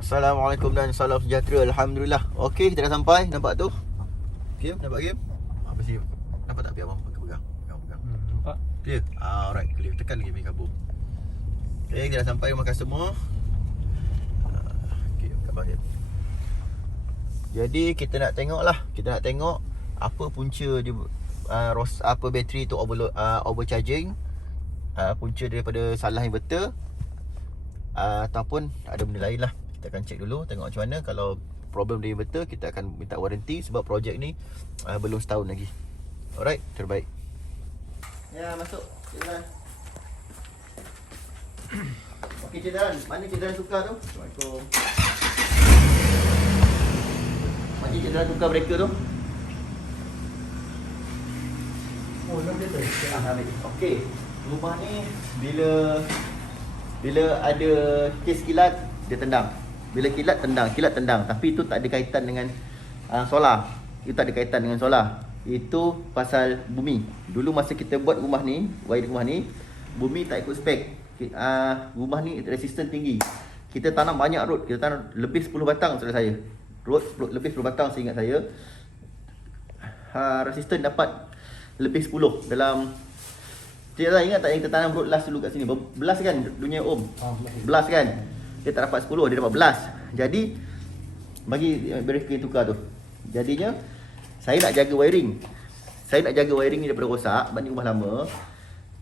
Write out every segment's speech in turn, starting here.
Assalamualaikum dan salam sejahtera. Alhamdulillah. Okey, kita dah sampai. Nampak tu? Game, nampak game? Apa sih? Nampak tak biar abang pegang? Pegang. Nampak? Clear? Alright, clear. Tekan lagi kabur. Okey, kita dah sampai rumah customer. Okey, kat bawah. Jadi kita nak tengok lah. Kita nak tengok apa punca dia, apa bateri tu overcharging, punca daripada salah inverter, ataupun ada benda lain lah. Kita akan check dulu, tengok macam mana. Kalau problem di inverter, kita akan minta warranty. Sebab projek ni belum setahun lagi. Alright, terbaik. Ya, masuk. Cik Zan. Okey, Cik Zan. Mana Cik Zan tukar tu? Assalamualaikum. Mana Cik Zan tukar breaker tu? Oh, nak dia tu. Okey. Rumah ni bila ada kes kilat, dia tendang. Bila kilat tendang. Tapi itu tak ada kaitan dengan solar. Itu tak ada kaitan dengan solar. Itu pasal bumi. Dulu masa kita buat rumah ni, wiring rumah ni, bumi tak ikut spek. Rumah ni resisten tinggi. Kita tanam banyak rod. Kita tanam lebih 10 batang saudara saya. Rod lebih 10 batang seingat saya. Resisten dapat lebih 10 dalam. Cik Zan ingat tak yang kita tanam rod last dulu kat sini? Belas kan dunia om? Belas kan? Dia tak dapat 10, dia dapat belas. Jadi bagi breaker yang tukar tu. Jadinya saya nak jaga wiring. Saya nak jaga wiring ni daripada rosak banding rumah lama.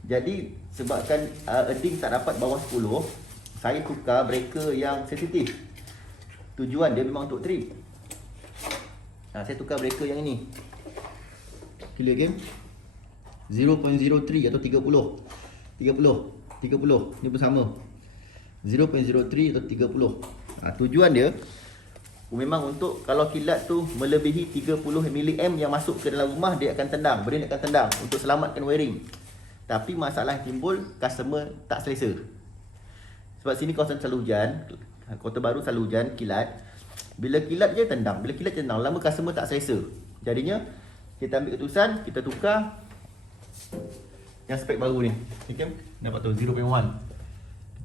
Jadi sebabkan earthing tak dapat bawah 10, saya tukar breaker yang sensitif. Tujuan dia memang untuk trip. Saya tukar breaker yang ini. Clear game? 0.03 atau 30. Ni bersama 0.03 atau 30. Tujuan dia memang untuk kalau kilat tu melebihi 30 mA yang masuk ke dalam rumah, dia akan tendang. Benda ni akan tendang untuk selamatkan wiring. Tapi masalah yang timbul, customer tak selesa. Sebab sini kawasan selalu hujan, Kota Baru selalu hujan, kilat. Bila kilat je tendang, lama customer tak selesa. Jadinya kita ambil keputusan, kita tukar yang spek baru ni. Okay, dapat tu 0.1.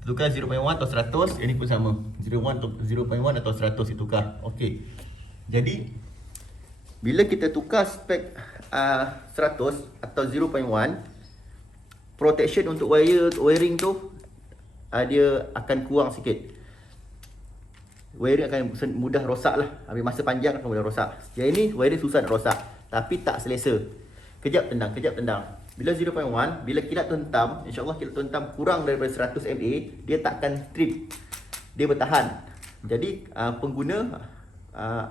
Kita tukar 0.1 atau 100, yang ni pun sama. 0.1 atau 100 ditukar. Okey. Jadi bila kita tukar spek 100 atau 0.1, protection untuk wiring tu dia akan kurang sikit. Wiring akan mudah rosak lah. Ambil masa panjang akan mudah rosak. Yang ini wiring susah nak rosak, tapi tak selesa. Kejap tendang. Bila 0.1, bila kilat tu hentam, insyaAllah kilat tu hentam kurang daripada 100 mA, dia takkan trip. Dia bertahan. Jadi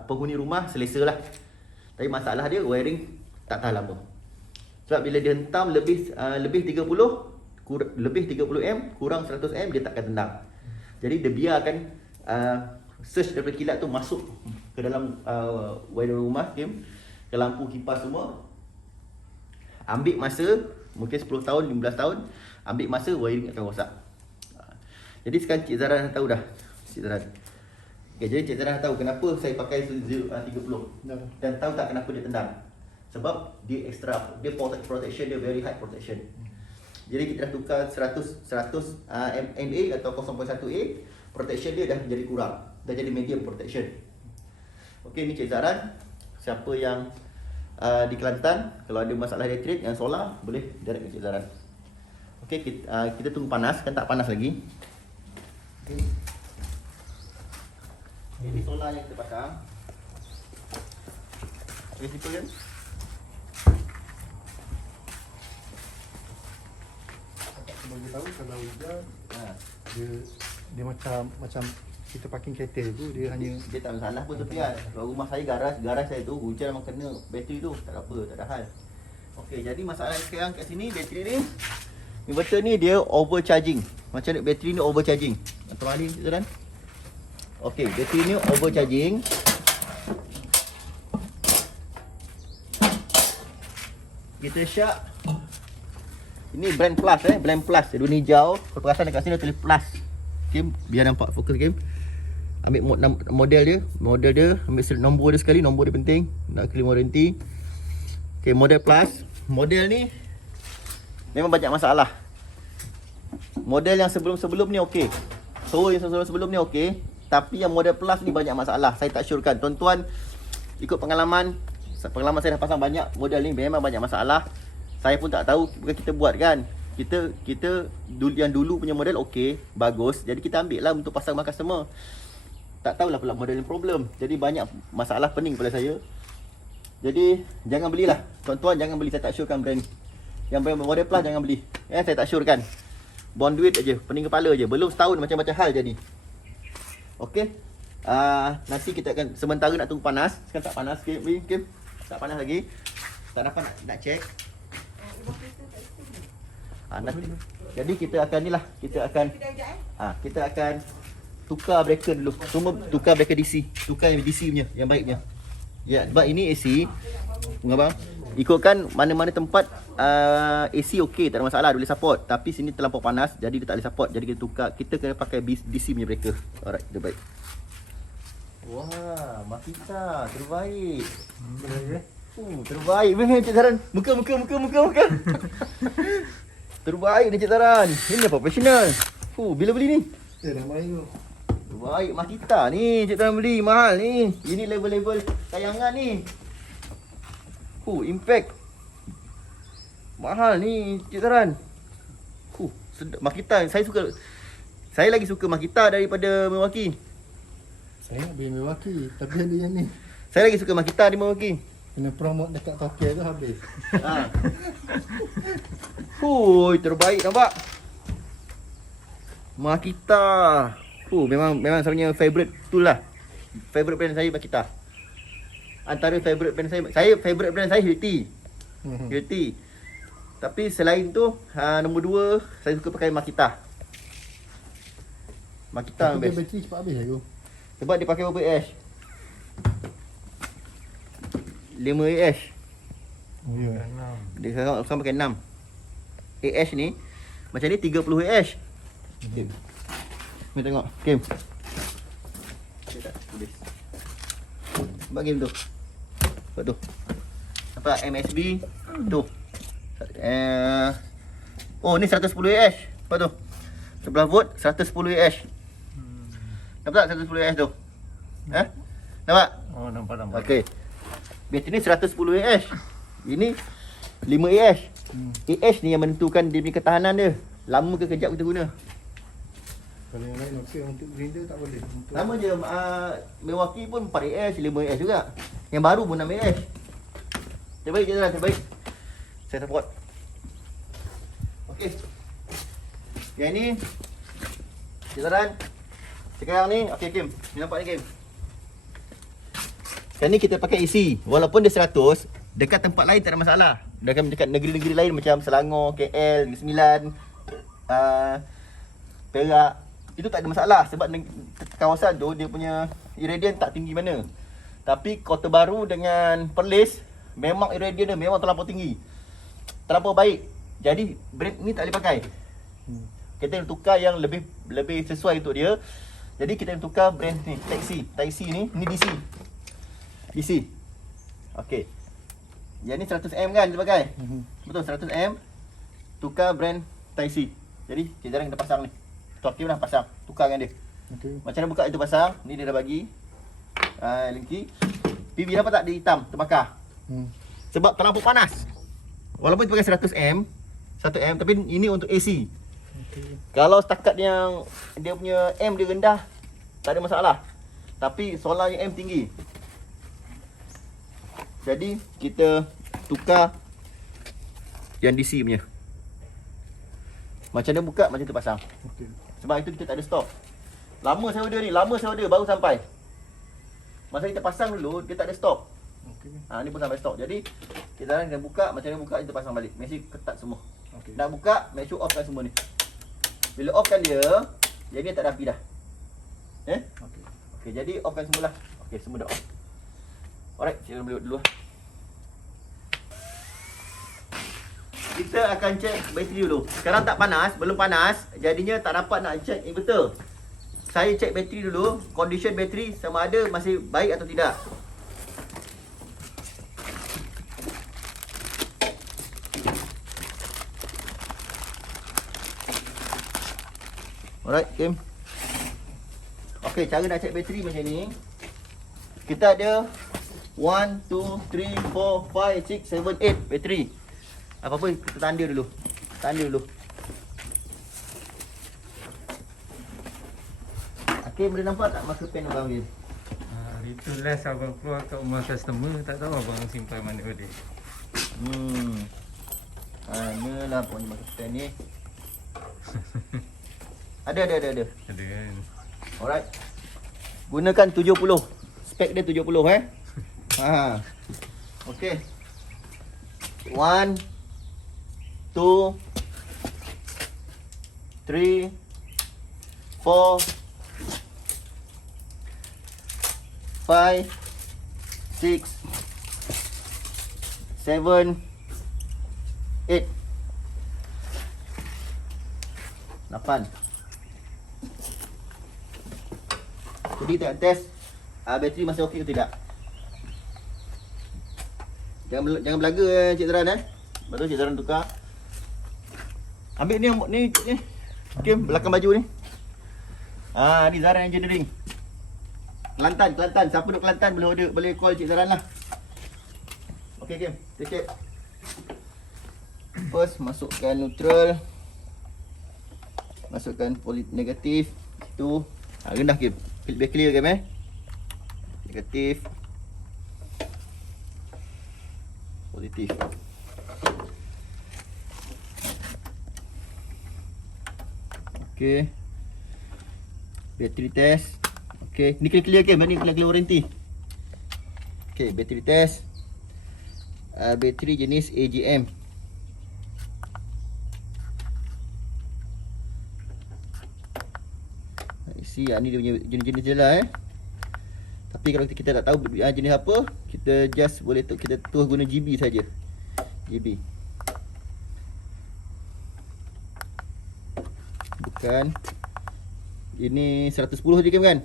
penghuni rumah selesa lah. Tapi masalah dia wiring tak tahan lama. Sebab bila dia hentam lebih 30 M kurang 100 M, dia takkan tendang. Jadi dia biarkan surge daripada kilat tu masuk ke dalam wiring rumah, ke lampu, kipas semua. Ambil masa mungkin 10 tahun, 15 tahun, ambil masa wiring akan rosak. Jadi sekarang Cik Zara dah tahu dah. Cik Zara. Okay, jadi Cik Zara dah tahu kenapa saya pakai 30. Dan tahu tak kenapa dia tendang? Sebab dia extra, dia protection dia very high protection. Jadi kita dah tukar 100 mA atau 0.1 A, protection dia dah jadi kurang. Dah jadi medium protection. Okey, ni Cik Zara. Siapa yang di Kelantan, kalau ada masalah elektrik yang solar, boleh direct ke Cik Zaran. Okey, kita tunggu panas, kan tak panas lagi. Okay. Ini solar yang kita pasang. Okey, simple kan? Bagi tahu kalau hujan, dia macam kita parking kereta tu, dia tak masalah pun tepi kan. Kalau rumah saya garaj saya tu hujan memang kena bateri tu, tak ada apa, tak ada hal. Okey, jadi masalah sekarang kat sini bateri ni, inverter ni dia overcharging. Macam ni bateri ni overcharging. Atau ni Zaran? Okey, bateri ni overcharging. Kita syak. Ini brand plus brand plus. Dia warna hijau. Kalau perasan dekat sini tulis plus. Okey, biar nampak fokus game. Ambil model dia, ambil nombor dia sekali, nombor dia penting, nak claim warranty. Okey, model plus. Model ni memang banyak masalah. Model yang sebelum-sebelum ni okey. So yang sebelum ni okey, Tapi yang model plus ni banyak masalah. Saya tak syorkan. Tuan-tuan ikut pengalaman saya dah pasang banyak model ni memang banyak masalah. Saya pun tak tahu, bukan kita buat kan. Kita yang dulu punya model okey, bagus. Jadi kita ambil lah untuk pasang dengan customer. Tak tahulah pula model yang problem. Jadi banyak masalah pening pada saya. Jadi jangan belilah. Tuan-tuan jangan beli, saya tak syorkan brand ni. Yang brand model plus jangan beli. Saya tak syorkan. Buang duit aja, pening kepala aja. Belum setahun macam-macam hal jadi. Okey. Nanti kita akan sementara nak tunggu panas. Sekarang tak panas sikit, Kim. Tak panas lagi. Tak dapat nak check. Nanti. Jadi kita akan ni lah, kita akan tukar breaker dulu. Semua tukar breaker DC. Tukar yang DC punya, yang baiknya. Ya, sebab ini AC. Abang, ikutkan mana-mana tempat AC okey, tak ada masalah, boleh support. Tapi sini terlampau panas, jadi dia tak boleh support. Jadi kita tukar, kita kena pakai DC punya breaker. Alright, dia baik. Wah, Makita terbaik. Terbaik benar Encik Zaran. Muka. Terbaik ni Encik Zaran. Ini profesional. Bila beli ni? Dah main tu. Terbaik Makita ni Encik Zaran beli, mahal ni. Ini level-level tayangan ni. Impact. Mahal ni Encik Zaran. Sedap Makita. Saya lagi suka Makita daripada Milwaukee. Saya nak beli Milwaukee, tapi ada yang ni. Saya lagi suka Makita di Milwaukee. Kena promote dekat Tokyo tu habis. Terbaik nampak. Makita. Memang saya punya favorite tu lah. Favorite brand saya Makita. Antara favorite brand saya favorite brand saya Hilti. Hilti. Tapi selain tu, nombor 2 saya suka pakai Makita. Makita tapi best. bateri cepat habis aku. Sebab dia pakai berapa AH? 5 AH. Oh ya. Dia sekarang pakai 6 AH ni. Macam ni 30 AH. Kim, mari tengok Kim. Dia tak tulis. Nampak Kim tu? Nampak tu? Nampak MSB tu. Ni 110 AH. Nampak tu? Sebelah volt 110 AH. Nampak tak 110 AH tu? Nampak? Nampak. Okey. Bateri ni 110 AH. Ini 5 AH. AH ni yang menentukan dia punya ketahanan dia. Lama ke kejap kita guna. Kalau yang lain okey, untuk grinder tak boleh. Lama je Milwaukee pun 4 AH, 5 AH juga. Yang baru pun 6 AH. Terbaik je lah, terbaik. Saya support. Okey. Yang ni Kisaran. Sekarang ni, okey Kim. Ni nampak ni Kim. Sekarang ni kita pakai AC. Walaupun dia 100, dekat tempat lain tak ada masalah. Dekat negeri-negeri lain macam Selangor, KL, Negeri Sembilan, Perak, itu tak ada masalah sebab kawasan tu dia punya irradian tak tinggi mana. Tapi Kota Baru dengan Perlis memang irradian dia memang terlampau tinggi. Terlampau baik. Jadi brand ni tak boleh pakai. Kita nak tukar yang lebih sesuai untuk dia. Jadi kita nak tukar brand ni, Taxi ni DC. DC. Okey. Yang ni 100M kan dia pakai? Betul, 100M. Tukar brand Taxi. Jadi kita jarang kita pasang ni. Tokyo dah pasang, tukar dengan dia. Okey. Macam mana buka itu pasang? Ni dia dah bagi. Linki. PV dapat tak dia hitam, terbakar. Sebab terlampau panas. Walaupun dia pakai 100M, 1M tapi ini untuk AC. Kalau setakat yang dia punya M dia rendah, tak ada masalah. Tapi solar yang M tinggi. Jadi kita tukar yang DC punya. Macam dia buka, macam tu pasang. Okey. Sebab itu kita tak ada stok. Lama saya order baru sampai. Masa kita pasang dulu, dia tak ada stok. Okey. Ni pun sampai stok. Jadi kita nak buka, macam dia buka kita pasang balik. Mesti ketat semua. Okey. Nak buka, make sure offkan semua ni. Bila offkan dia, jadi dia tak ada api dah. Okey. Okey, jadi offkan semualah. Okey, semua dah off. Alright, kita boleh dulu. Kita akan check bateri dulu. Sekarang tak panas, belum panas. Jadinya tak dapat nak check inverter. Saya check bateri dulu. Condition bateri sama ada masih baik atau tidak. Alright, Kim. Okey, cara nak check bateri macam ni. Kita ada 1, 2, 3, 4, 5, 6, 7, 8 bateri. Apa-apa kita tanda dulu. Tanda dulu. Okey, boleh nampak tak masa pen abang dia? Itu last abang keluar kat rumah customer, tak tahu abang simpan mana balik. Manalah punya masa pen ni. Ada. Ada kan. Alright. Gunakan 70. Spek dia 70 Okey. 1, 2, 3, 4, 5, 6, 7, 8, 8. Jadi kita test bateri masih okey ke tidak. Jangan belaga Cik Zaran Lepas tu Cik Zaran tukar. Ambil ni okey, belakang baju ni. Ni Zaran Engineering. Kelantan. Siapa duduk Kelantan boleh call Cik Zaran lah. Okey, kita check. First masukkan neutral. Masukkan negatif. Itu rendah Kim. Biar clear Kim Negatif. Positif. Okey. Battery test. Okey, ni kena clear Kim. Ni kena clear warranty. Okey, battery test. Bateri jenis AGM. Isi ni dia punya jenis-jenis je lah Tapi kalau kita tak tahu jenis apa, kita just boleh kita terus guna GB saja. GB. Bukan. Ini 110 je kan?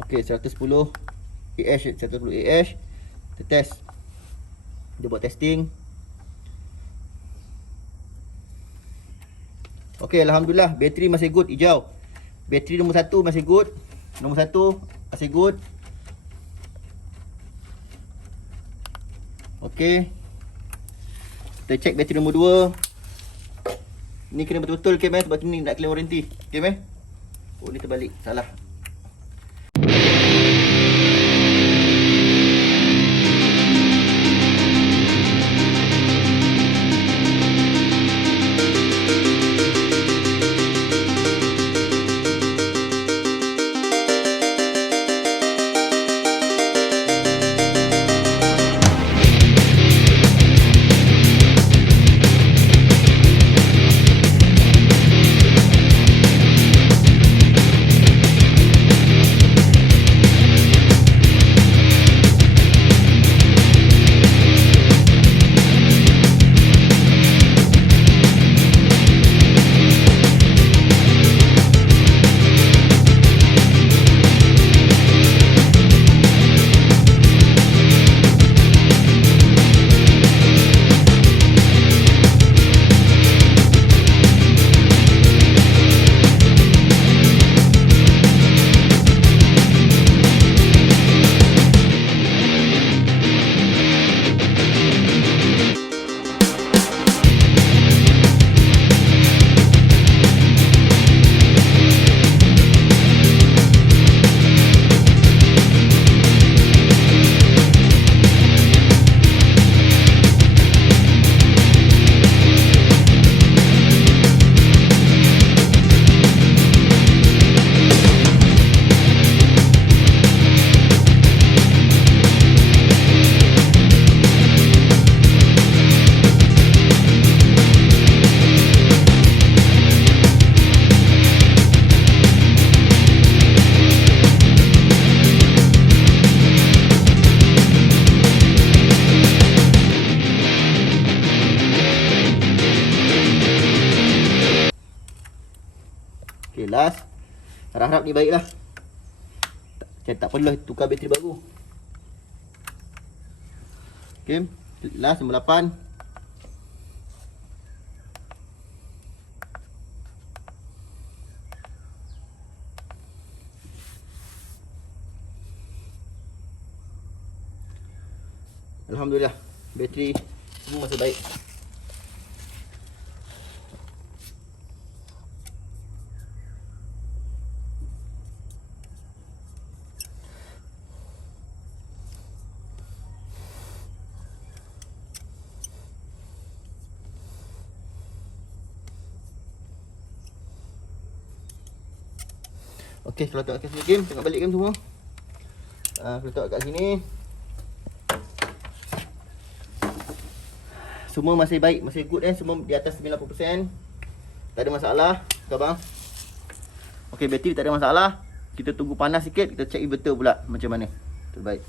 Okey, 110 AH, 110 AH. Kita test. Dia buat testing. Okey, alhamdulillah bateri masih good hijau. Bateri nombor 1 masih good. Nombor 1 masih good. Okey. Kita check bateri nombor 2. Ni kena betul-betul Kim sebab tu ni nak claim warranty. Kim Oh, ni terbalik. Salah. Okay, last. Harap-harap ni baiklah. Tak perlulah tukar bateri baru. Okay, last nombor 8. Alhamdulillah, bateri semua masih baik. Okey, kalau tengok kat sini game, tengok balik game semua. Kalau tengok kat sini, semua masih baik, masih good semua di atas 90%. Tak ada masalah, tu abang. Okey, bateri tak ada masalah. Kita tunggu panas sikit, kita check inverter pula macam mana. Terbaik.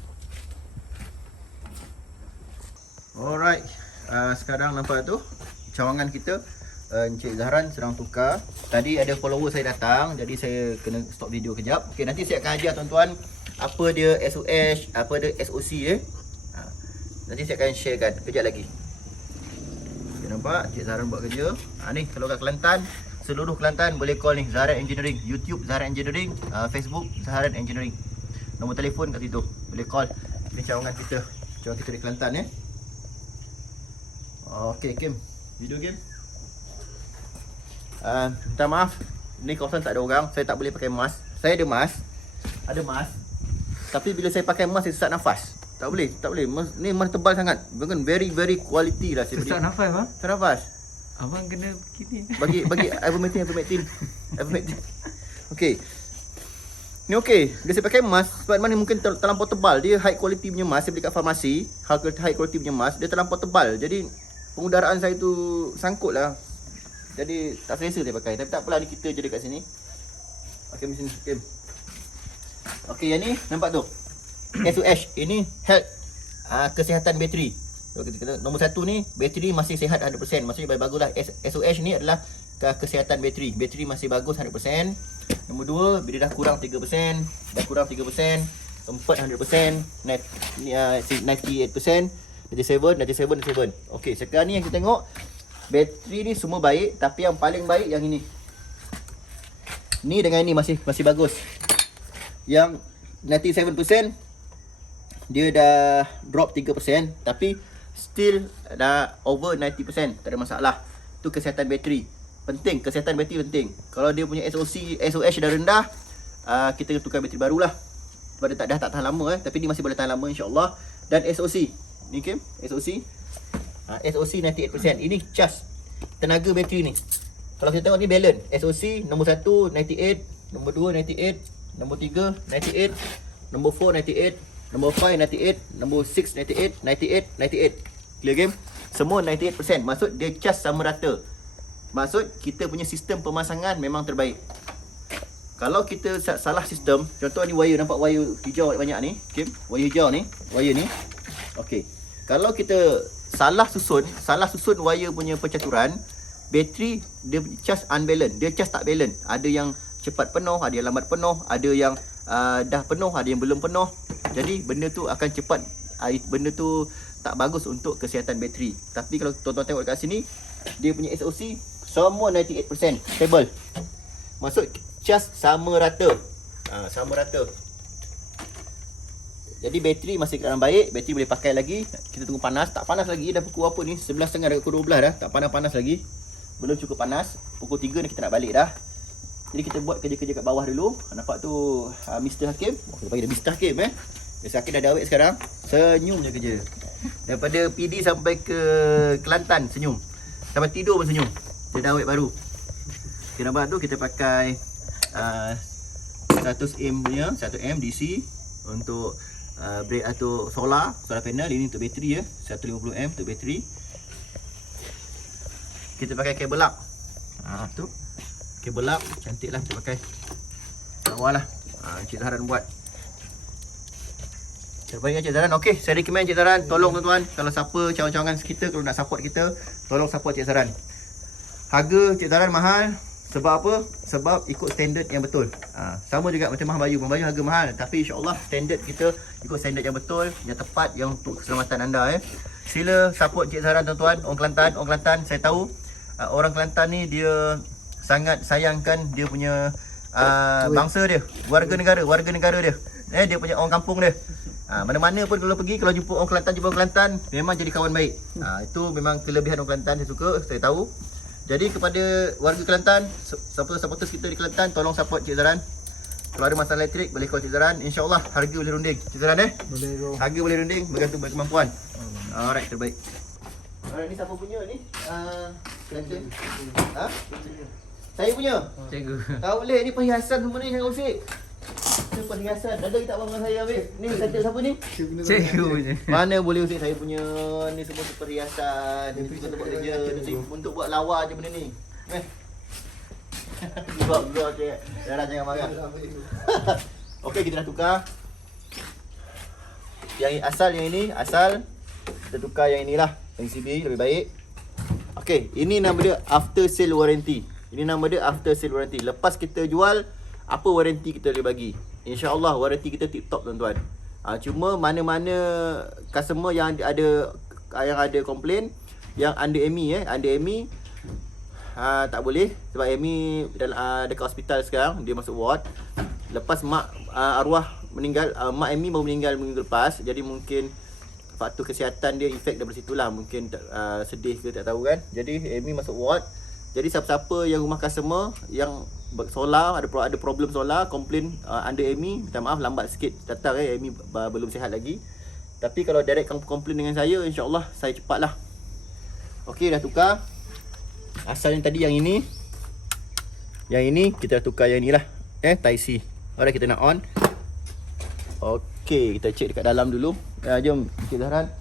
Alright, sekarang nampak tu cawangan kita. Encik Zahran sedang tukar. Tadi ada follower saya datang, jadi saya kena stop video kejap. Okey, nanti saya akan ajar tuan-tuan apa dia SOH, apa dia SOC dia. Nanti saya akan sharekan kejap lagi. Okay, nampak Encik Zahran buat kerja. Ni kalau kat Kelantan, seluruh Kelantan boleh call ni Zahran Engineering, YouTube Zahran Engineering, Facebook Zahran Engineering. Nombor telefon kat situ. Boleh call. Ini cawangan kita. Cawangan kita di Kelantan ya. Okey, game. Video game. Minta maaf, ni kawasan tak ada orang, saya tak boleh pakai mask. Saya ada mask, tapi bila saya pakai mask saya sesak nafas. Tak boleh. Ni mask tebal sangat. Bukan very quality lah saya beli. Sesak nafas bang? Sesak nafas. Abang kena begini. Bagi ivermectin. Okey. Ni okey. Bila saya pakai mask, sebab mana mungkin terlampau tebal. Dia high quality punya mask, saya beli kat farmasi. High quality punya mask, dia terlampau tebal. Jadi pengudaraan saya tu sangkut lah. Jadi tak selesa saya pakai. Tapi tak apalah, ni kita je dekat sini. Okey, mesin okay. Okey, yang ni nampak tu SOH. Ini health, kesihatan bateri. Nombor 1 ni, bateri masih sihat 100%. Maksudnya baguslah. SOH ni adalah kesihatan bateri. Bateri masih bagus 100%. Nombor 2, bila dah kurang 3%, 4 100%, 98%, 97. Okey, sekarang ni yang kita tengok, bateri ni semua baik, tapi yang paling baik yang ini. Ni dengan ini masih bagus. Yang 97% dia dah drop 3%, tapi still dah over 90%, tak ada masalah. Tu kesihatan bateri. Penting, kesihatan bateri penting. Kalau dia punya SOH dah rendah, kita tukar bateri barulah. Sebab dia tak tahan lama tapi ni masih boleh tahan lama insya-Allah. Dan SOC. Ni Kim, SOC. SOC 98%. Ini cas tenaga bateri ni. Kalau kita tengok ni balance. SOC nombor 1 98, nombor 2 98, nombor 3 98, nombor 4 98, nombor 5 98, nombor 6 98, 98. Clear game? Semua 98%. Maksud dia cas sama rata. Maksud kita punya sistem pemasangan memang terbaik. Kalau kita salah sistem, contoh ni wire, nampak wire hijau banyak ni, Kim? Wire hijau ni, wire ni. Okey. Kalau kita salah susun wire punya pencaturan, bateri dia cas unbalance, dia cas tak balance. Ada yang cepat penuh, ada yang lambat penuh, ada yang dah penuh, ada yang belum penuh. Jadi benda tu akan cepat, benda tu tak bagus untuk kesihatan bateri. Tapi kalau tuan-tuan tengok dekat sini, dia punya SOC semua 98% stable. Maksud cas sama rata. Sama rata. Jadi bateri masih keadaan baik, bateri boleh pakai lagi. Kita tunggu panas, tak panas lagi, dah pukul apa ni? 11.30 dah pukul 12 dah, tak panas-panas lagi. Belum cukup panas. Pukul 3 ni kita nak balik dah. Jadi kita buat kerja-kerja kat bawah dulu. Nampak tu Mr. Hakim. Kita panggil dia Mr. Hakim Mr. Hakim dah awet sekarang. Senyum je kerja. Daripada PD sampai ke Kelantan senyum. Sampai tidur pun senyum. Dia dah awet baru. Okay, nampak tu kita pakai 100 punya, 1 DC untuk brake atau solar panel. Ini untuk bateri 150 untuk bateri. Kita pakai kabel lap. Tu kabel lap cantik lah, kita pakai awal lah. Encik Zahran buat terbaik Encik Zahran. Okey, saya recommend Encik Zahran. Tolong tuan-tuan, kalau siapa cawangan-cawangan kita, kalau nak support kita, tolong support Encik Zahran. Harga Encik Zahran mahal. Sebab apa? Sebab ikut standard yang betul. Sama juga macam Mahal Bayu. Mahal Bayu harga mahal, tapi insya-Allah standard kita ikut standard yang betul, yang tepat, yang untuk keselamatan anda Sila support Encik Zahran tuan-tuan. Orang Kelantan saya tahu orang Kelantan ni dia sangat sayangkan dia punya bangsa dia, warga negara dia. Dia punya orang kampung dia. Mana-mana pun kalau pergi, kalau jumpa orang Kelantan, memang jadi kawan baik. Itu memang kelebihan orang Kelantan, saya suka, saya tahu. Jadi kepada warga Kelantan, supporters kita di Kelantan, tolong support Cik Zaran. Kalau ada masalah elektrik, boleh call Cik Zaran. InsyaAllah harga boleh runding. Cik Zaran Boleh bro. harga boleh runding, bergantung pada kemampuan. Alright, terbaik. Alright, ni siapa punya ni? Kelantan. Saya punya. Cikgu. Tak boleh, ni perhiasan semua ni, Kang Rosik. Ni perhiasan. Ada tak abang dengan saya ambil? Ni kata siapa ni? Cikgu punya. Mana boleh Rosik, saya punya ni semua tu perhiasan. Ni untuk buat kerja, untuk buat lawa je benda ni. Buat je. Jangan marah. Okey, kita dah tukar. Yang ini asal. Kita tukar yang inilah. NCB lebih baik. Okey, ini nama dia after sale warranty. Lepas kita jual, apa warranty kita boleh bagi? InsyaAllah warranty kita tip top tuan-tuan. Cuma mana-mana customer yang ada komplain yang under ME tak boleh sebab ME dekat hospital sekarang, dia masuk ward. Lepas mak arwah meninggal, mak ME baru meninggal minggu lepas. Jadi mungkin faktor kesihatan dia efek daripada situlah, mungkin sedih ke tak tahu kan. Jadi ME masuk ward. Jadi siapa-siapa yang rumah customer yang solar ada problem solar, komplain under ME, minta maaf lambat sikit datang ME belum sihat lagi. Tapi kalau direct komplain dengan saya, insya-Allah saya cepatlah. Okey, dah tukar. Asal yang tadi yang ini. Yang ini kita dah tukar yang inilah. Type C. Alright, kita nak on. Okey, kita check dekat dalam dulu. Jom Cik Zahran.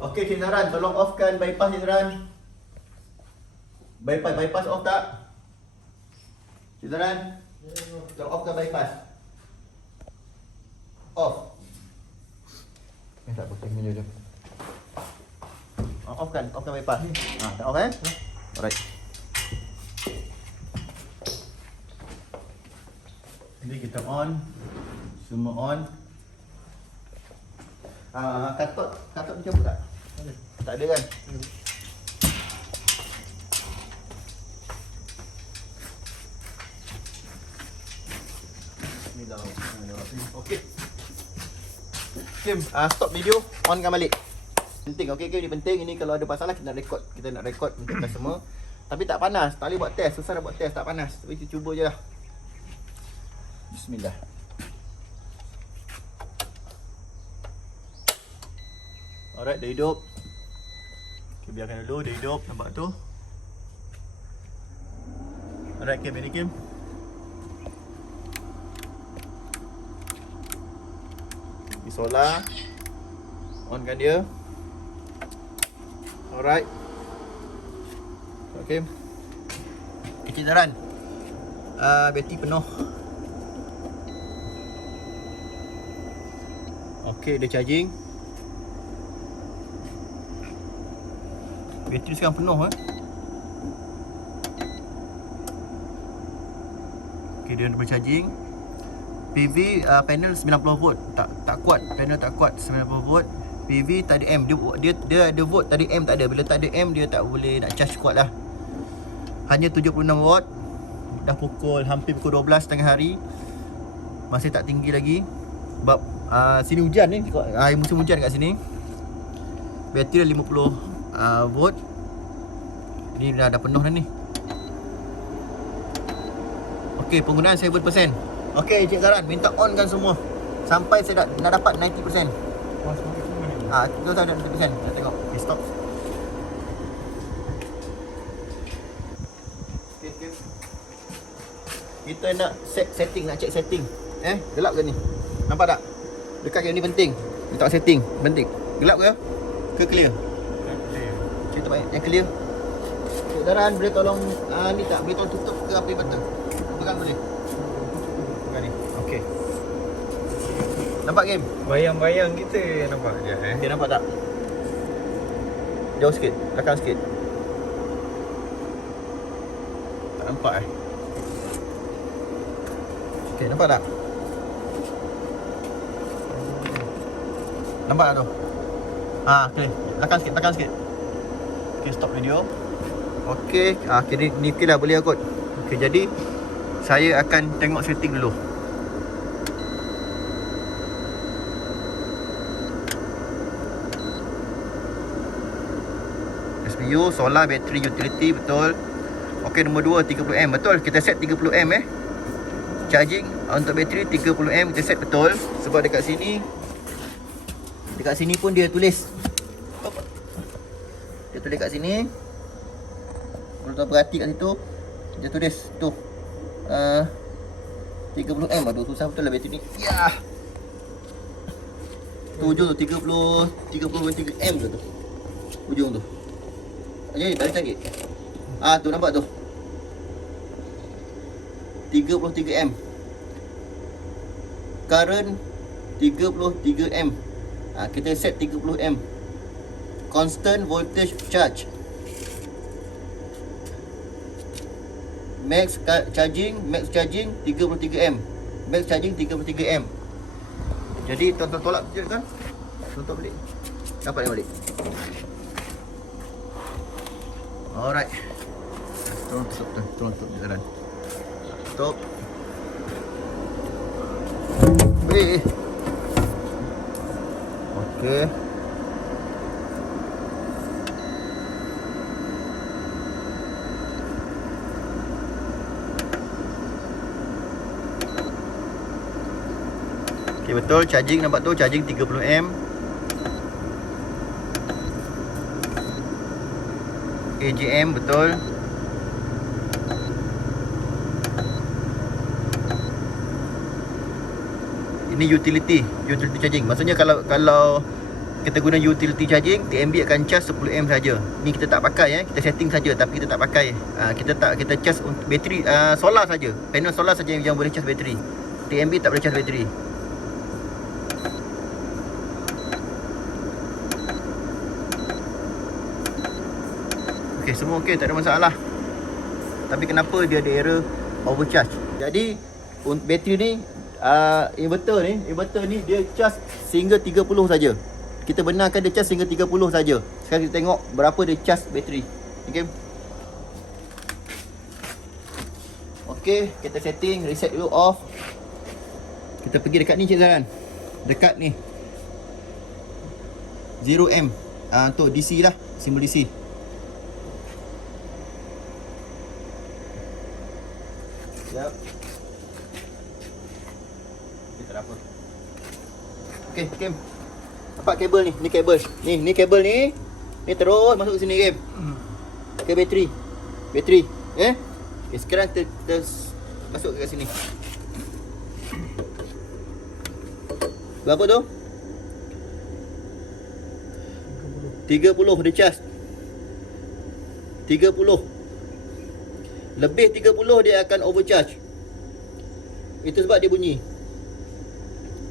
Okey Cik Zahran, tolong offkan bypass Cik Zahran. Bypass off tak? Cik Zahran, tolong offkan bypass. Off. Tak apa, tengok je. Offkan bypass. Tak off Alright. Jadi kita on. Semua on. Katot dicabut tak? Tak ada kan? Bismillahirrahmanirrahim. Okey. Kim, stop video, onkan balik. Penting, okey ni penting. Ini kalau ada masalah kita nak record untuk customer. Tapi tak panas, tak boleh buat test. Susah nak buat test, tak panas. Tapi kita cuba je lah. Bismillah. Alright, dah hidup. Okay, biarkan dulu, dah hidup. Nampak tu? Alright, Kim, ini Kim. Di solar. Onkan dia. Alright. Okay. Cik Zahran. Bateri penuh. Okay, dia charging. Bateri sekarang penuh Okay, dia bercharging. PV panel 90 volt. Tak kuat. Panel tak kuat 90 volt. PV tak ada M. Dia ada volt, tak ada M tak ada. Bila tak ada M dia tak boleh nak charge kuat lah. Hanya 76 watt. Dah hampir pukul 12 tengah hari. Masih tak tinggi lagi. Sebab sini hujan ni. Musim hujan kat sini. Bateri dah 50 volt. Ni dah penuh dah ni. Okey, penggunaan 7%. Okey Cik Zahran, minta onkan semua sampai saya nak dapat 90%. Kita dah ada 90%. Kita tengok. Okay, stop. Okay. Kita nak setting, nak check setting. Gelap ke ni? Nampak tak? Dekat yang ni penting. Letak setting, penting. Gelap ke? Ke clear? Cerita baik. Yang clear. Cik Zahran boleh tolong ni tak? Boleh tolong tutup ke api button? Pegang boleh? Pegang ni. Okey. Nampak game? Bayang-bayang kita nampak je Okay, nampak tak? Jauh sikit, belakang sikit. Tak nampak Okay, nampak tak? Nampak tak tu? Okay, belakang sikit. Okay, stop video. Okey, kini ni dah boleh kot. Okey, jadi saya akan tengok setting dulu. SPU, solar, bateri, utility, betul. Okey, nombor 2 30 ampere, betul. Kita set 30 ampere charging untuk bateri 30 ampere kita set betul. Sebab dekat sini pun dia tulis. Dia tulis kat sini. Kalau tuan perhati kat situ, dia tulis tu 30 ampere. Aduh, susah betul lah bateri ni. Ya. Tu ujung tu 30 ampere tu. Ujung tu. Jadi balik lagi. Tu nampak tu. 33 ampere. Current 33 ampere. Kita set 30 ampere. Constant voltage charge. Max charging 33 ampere. Max charging 33 ampere. Jadi tuan-tuan tolak je kan? Tuan-tuan balik. Dapat dia balik. Alright. Tolong tutup jalan. Stop. Boleh. Okey. Okey, betul, charging nampak tu, charging 30 ampere. AGM betul. Ini utility charging. Maksudnya kalau kita guna utility charging, TMB akan charge 10 ampere saja. Ni kita tak pakai kita setting saja tapi kita tak pakai. Kita charge untuk bateri solar saja. Panel solar saja yang boleh charge bateri. TMB tak boleh charge bateri. Okey, semua okey, tak ada masalah. Tapi kenapa dia ada error overcharge? Jadi bateri ni inverter ni dia charge sehingga 30 saja. Kita benarkan dia charge sehingga 30 saja. Sekarang kita tengok berapa dia charge bateri. Okey. Okey, kita setting, reset dulu, off. Kita pergi dekat ni Cik Zaran. Dekat ni 0 ampere. Untuk DC lah, simbol DC. Siap. Okay, tak ada apa. Okey, Kim. Nampak kabel ni? Ni kabel. Ni kabel ni. Ni terus masuk ke sini, Kim. Ke bateri. Bateri. Okay, sekarang kita masuk ke sini. Berapa tu? 30 dia charge. 30. Lebih 30 dia akan overcharge. Itu sebab dia bunyi.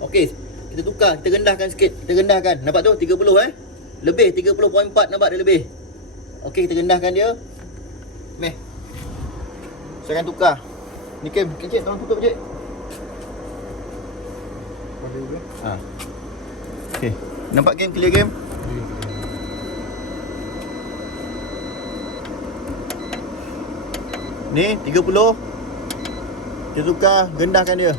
Okey, kita tukar, kita rendahkan sikit. Kita rendahkan. Nampak tu 30 Lebih 30.4 nampak dia lebih. Okey, kita rendahkan dia. Meh. Saya akan tukar. Ni Kim, cik tolong tutup cik. Okey. Nampak Kim, clear Kim? Ni 30. Kita tukar, rendahkan dia.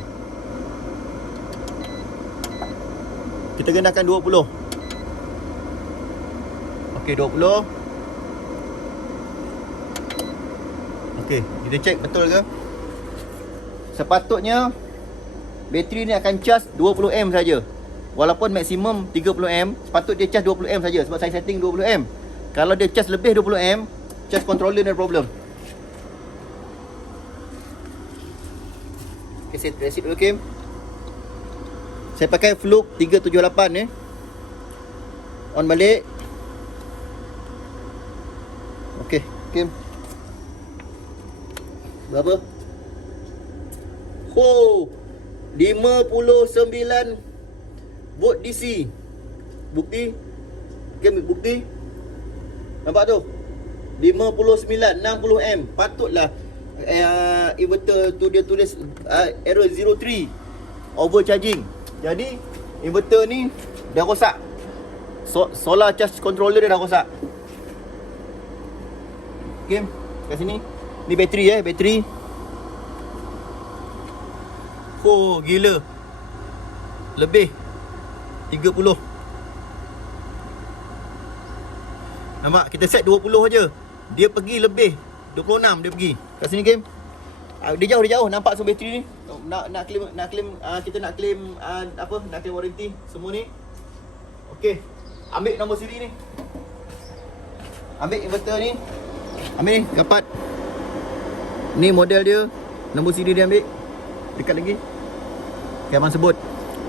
Kita rendahkan 20. Okey, 20. Okey, kita cek betul ke? Sepatutnya bateri ni akan charge 20 ampere saja. Walaupun maksimum 30 ampere, sepatut dia charge 20 ampere saja sebab saya setting 20 ampere. Kalau dia charge lebih 20 ampere, charge controller ni ada problem. Okay, saya reset dulu Kim. Saya pakai Fluke 378 ni. On balik. Okey, Kim. Berapa? 59 volt DC. Bukti. Kim, bukti. Nampak tu? 59 60 ampere. Patutlah inverter tu dia tulis error 03 overcharging. Jadi inverter ni dah rosak. Solar charge controller dia dah rosak. Okay, kat sini. Ni bateri bateri. Oh, gila. Lebih 30. Nampak? Kita set 20 je. Dia pergi lebih 26 dia pergi. Kat sini game. Dia jauh. Nampak semua bateri ni. Nak claim kita nak claim apa? Nak claim warranty semua ni. Okey. Ambil nombor siri ni. Ambil inverter ni. Ambil ni, dapat. Ni model dia. Nombor siri dia ambil. Dekat lagi. Okay, abang sebut.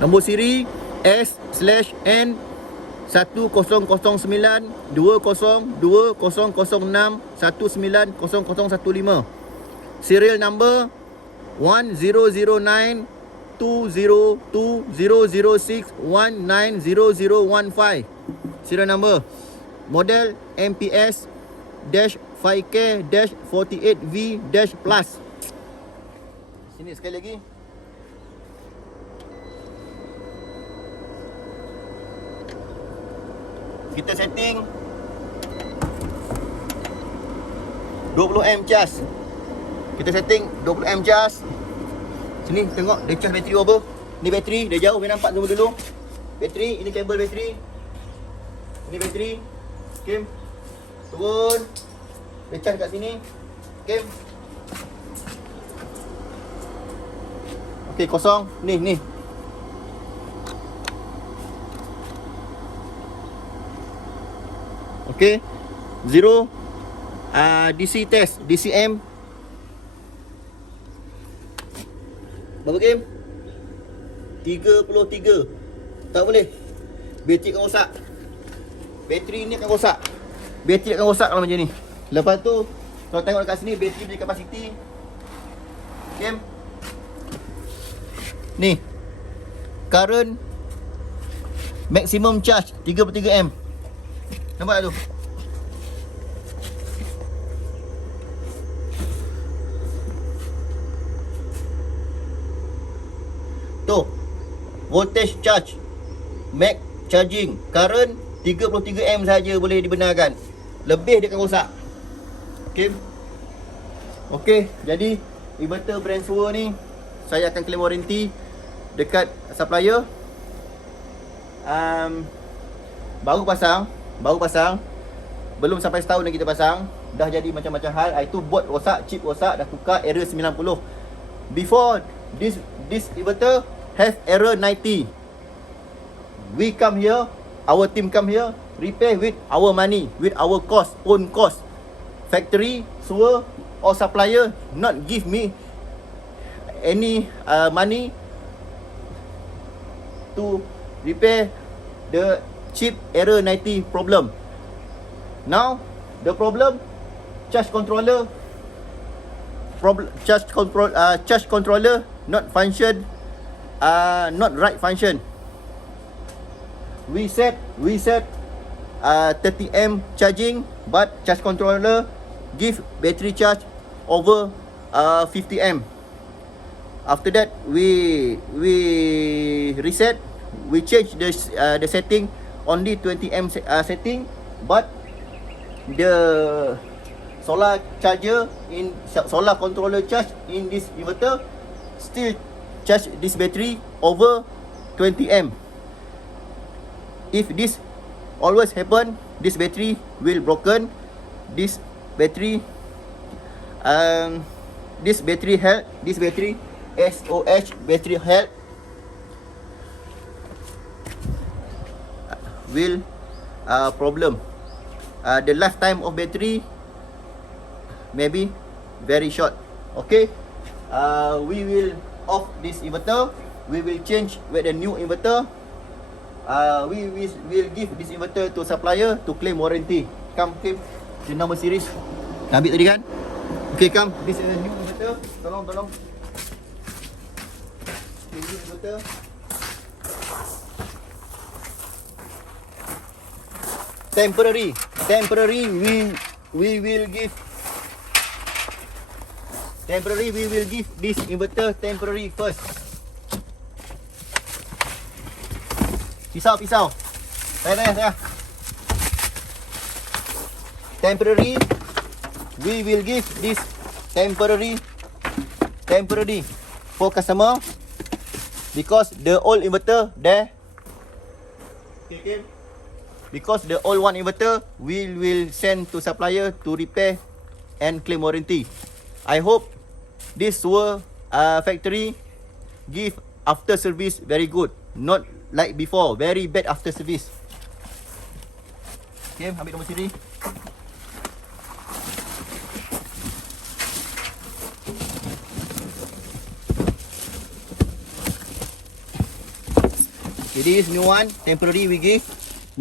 Nombor siri S/N 1009 20 2006 190015. Serial number 1009 202 006 190015. Serial number. Model MPS -5K-48V -plus. Sini sekali lagi. Kita setting 20 amp charge. Kita setting 20 amp charge. Sini tengok dia charge bateri apa. Ni bateri, dia jauh, dia nampak tunggu dulu. Bateri, ini kabel bateri. Ini bateri. Okay. Turun. Dia charge kat sini. Okay. Okay, kosong. Ni. Okay. Zero. DC test. DCM. Berapa game? 33. Tak boleh. Bateri akan rosak. Bateri ni akan rosak. Bateri akan rosak kalau macam ni. Lepas tu, kalau tengok dekat sini, bateri punya kapasiti. Game. Ni. Current maximum charge 33 amp. Nampak tak tu? Tu. Voltage charge. Max charging. Current 33 amp saja boleh dibenarkan. Lebih dia akan rosak. Okey. Okey, jadi inverter brand Sure ni saya akan claim warranty dekat supplier. Baru pasang. Belum sampai setahun lagi kita pasang. Dah jadi macam-macam hal. Itu board rosak, chip rosak, dah tukar error 90. Before this inverter have error 90. We come here, our team come here, repair with our money, with our cost, own cost. Factory, Sure or supplier not give me any money to repair the chip error 90 problem. Now the problem, charge controller charge controller not function, not right function. We set 30 amp charging, but charge controller give battery charge over 50 amp. After that we reset, we change the setting only 20 amp setting, but the solar charger in solar controller charge in this inverter still charge this battery over 20 amp. If this always happen, this battery will broken. This battery health, this battery SOH battery health will problem. The lifetime of battery maybe very short. Okay, we will off this inverter. We will change with a new inverter. We will give this inverter to supplier to claim warranty. Come, the number series. Ambil tadi kan? Okay, come. This is a new inverter. Tolong. This is inverter. Temporary. We will give. Temporary. We will give this inverter temporary first. Pisau. Saya. Temporary. we will give this temporary for customer because the old inverter there. Okay. Because the old one inverter we will send to supplier to repair and claim warranty. I hope this factory give after service very good, not like before very bad after service. Okay, ambil nombor siri. Okay, this new one, temporary we give.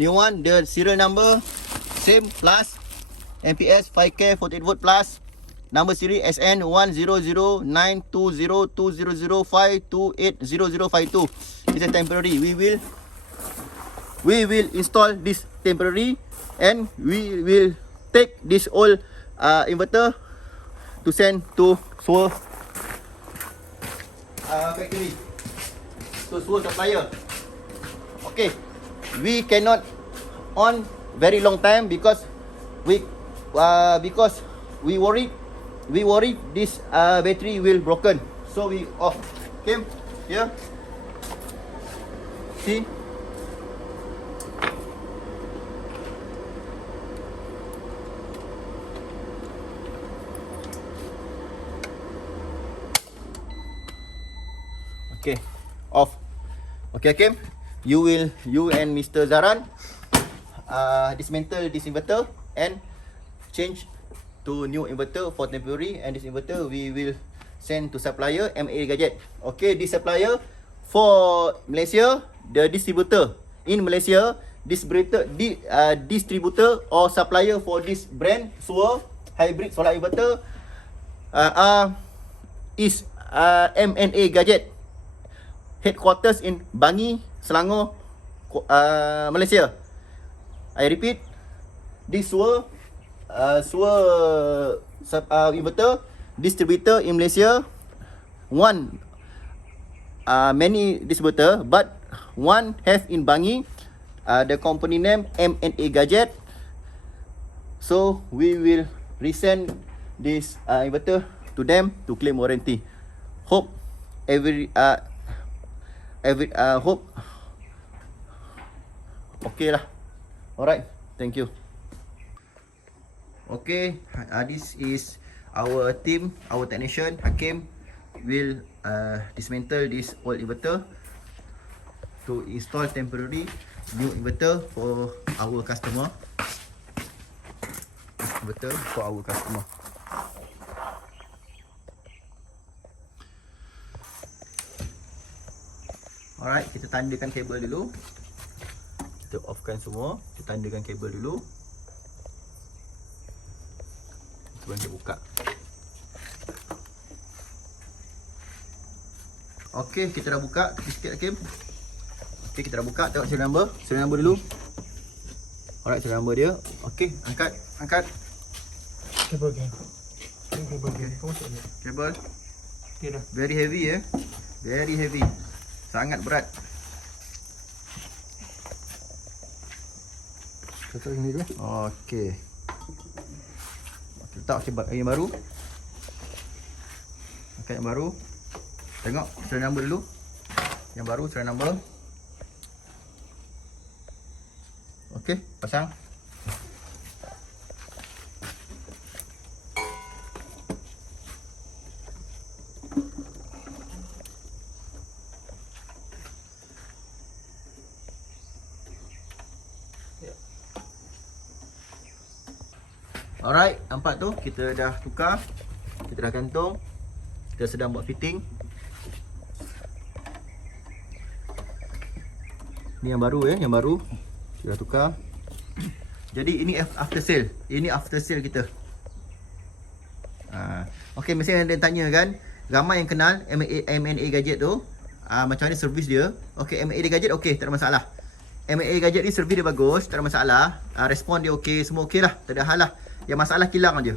New one, the serial number same plus MPS 5K 48 volt plus. Number siri SN 10092020052800052. This is temporary. We will install this temporary and we will take this old inverter to send to Seoul factory, to Seoul supplier. Okay, we cannot on very long time because we worried this battery will broken, so we off. Okay, here, see. Okay, off. Okay, Kim, you and Mr. Zaran dismantle this inverter and change to new inverter for temporary, and this inverter we will send to supplier MA Gadget. Okay, this supplier for Malaysia, the distributor in Malaysia, distributor or supplier for this brand Seoul hybrid solar inverter is MNA Gadget. Headquarters in Bangi, Selangor, Malaysia. I repeat, this Seoul inverter distributor in Malaysia. One many distributor, but one have in Bangi. The company name MNA Gadget. So we will resend this inverter to them to claim warranty. Hope hope okay lah. Alright, thank you. Okay, this is our team, our technician Hakim will dismantle this old inverter to install temporary new inverter for our customer. Inverter for our customer. Alright, kita tandakan kabel dulu. Kita offkan semua. Kita tandakan kabel dulu. Sebelum kita buka. Okey, kita dah buka. Sikit Hakim. Okey, kita dah buka. Tengok serial number. Serial number dulu. Alright, serial number dia. Okey, angkat. Kabel kan. Kabel kan. Kau masuk ni. Kabel. Okey dah. Very heavy Very heavy. Sangat berat. Letak ini dulu. Okey. Letak yang baru. Angkat yang baru. Tengok serial number dulu. Yang baru serial number. Okey, pasang. Alright, nampak tu kita dah tukar. Kita dah gantung. Kita sedang buat fitting. Ni yang baru yang baru. Kita dah tukar. Jadi ini after sale. Ini after sale kita. Okey, mesti ada yang tanya kan, ramai yang kenal MNA Gadget tu. Macam mana servis dia? Okey, MNA Gadget okey, tak ada masalah. MNA Gadget ni servis dia bagus, tak ada masalah. Respon dia okey, semua okey lah, tak ada hal lah. Yang masalah kilang aja.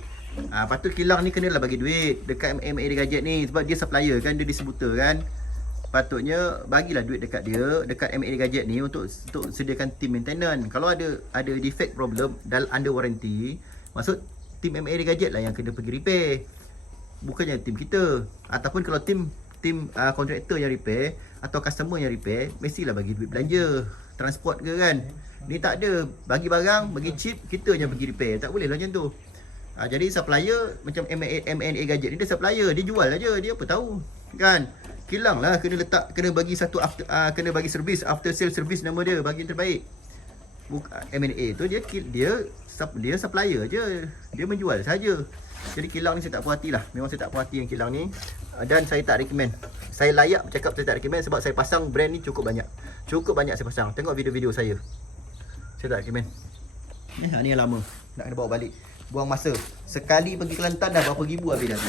Patut kilang ni kenalah bagi duit dekat MNA Gadget ni sebab dia supplier kan, dia distributor kan. Patutnya bagilah duit dekat dia, dekat MNA Gadget ni untuk sediakan team maintenance. Kalau ada defect problem dalam under warranty, maksud tim MA Gadget lah yang kena pergi repair. Bukannya tim kita. Ataupun kalau tim kontraktor yang repair atau customer yang repair, mestilah bagi duit belanja transport ke kan. Ni tak ada, bagi barang, bagi chip, kita je pergi repair. Tak boleh lah macam tu. Jadi supplier macam M&A Gadget ni, dia supplier, dia jual aja, dia apa tahu kan. Kilang lah kena bagi satu kena bagi servis, after sale service nama dia, bagi yang terbaik. M&A tu dia supplier je, dia menjual saja. Jadi kilang ni saya tak puas hati lah. Memang saya tak puas hati yang kilang ni. Dan saya tak recommend. Saya layak bercakap saya tak recommend sebab saya pasang brand ni cukup banyak. Cukup banyak saya pasang. Tengok video-video saya. Saya tak recommend. Ni yang lama. Nak kena bawa balik. Buang masa. Sekali pergi Kelantan dah berapa ribu habis dah.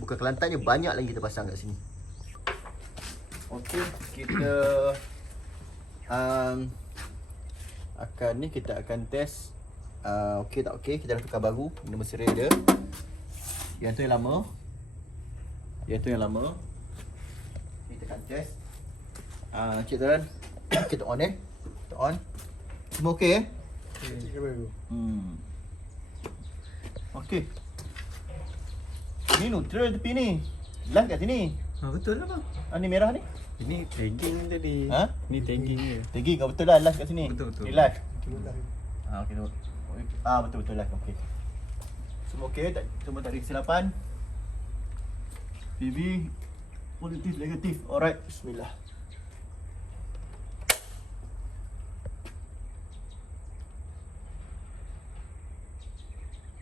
Bukan Kelantan je, banyak lagi kita pasang kat sini. Okey, kita kita akan test okey tak okey. Kita dah tukar baru nombor serial dia. Yang tu yang lama. Kita akan test. Cik Tuan. Kita on Kita on. Semua okey Cik baru. Okey. Ni neutral tepi ni. Live kat sini. Betul lah bang. Ni merah ni. Ini tagging tadi. Ha? Ni tagging dia. Tagging kau betul lah live kat sini. Betul. Ni live. Betul lah. Okey tengok. Betul live. Okey. Semua okey, semua tak ada kesilapan. PV positif negatif. Alright, bismillah.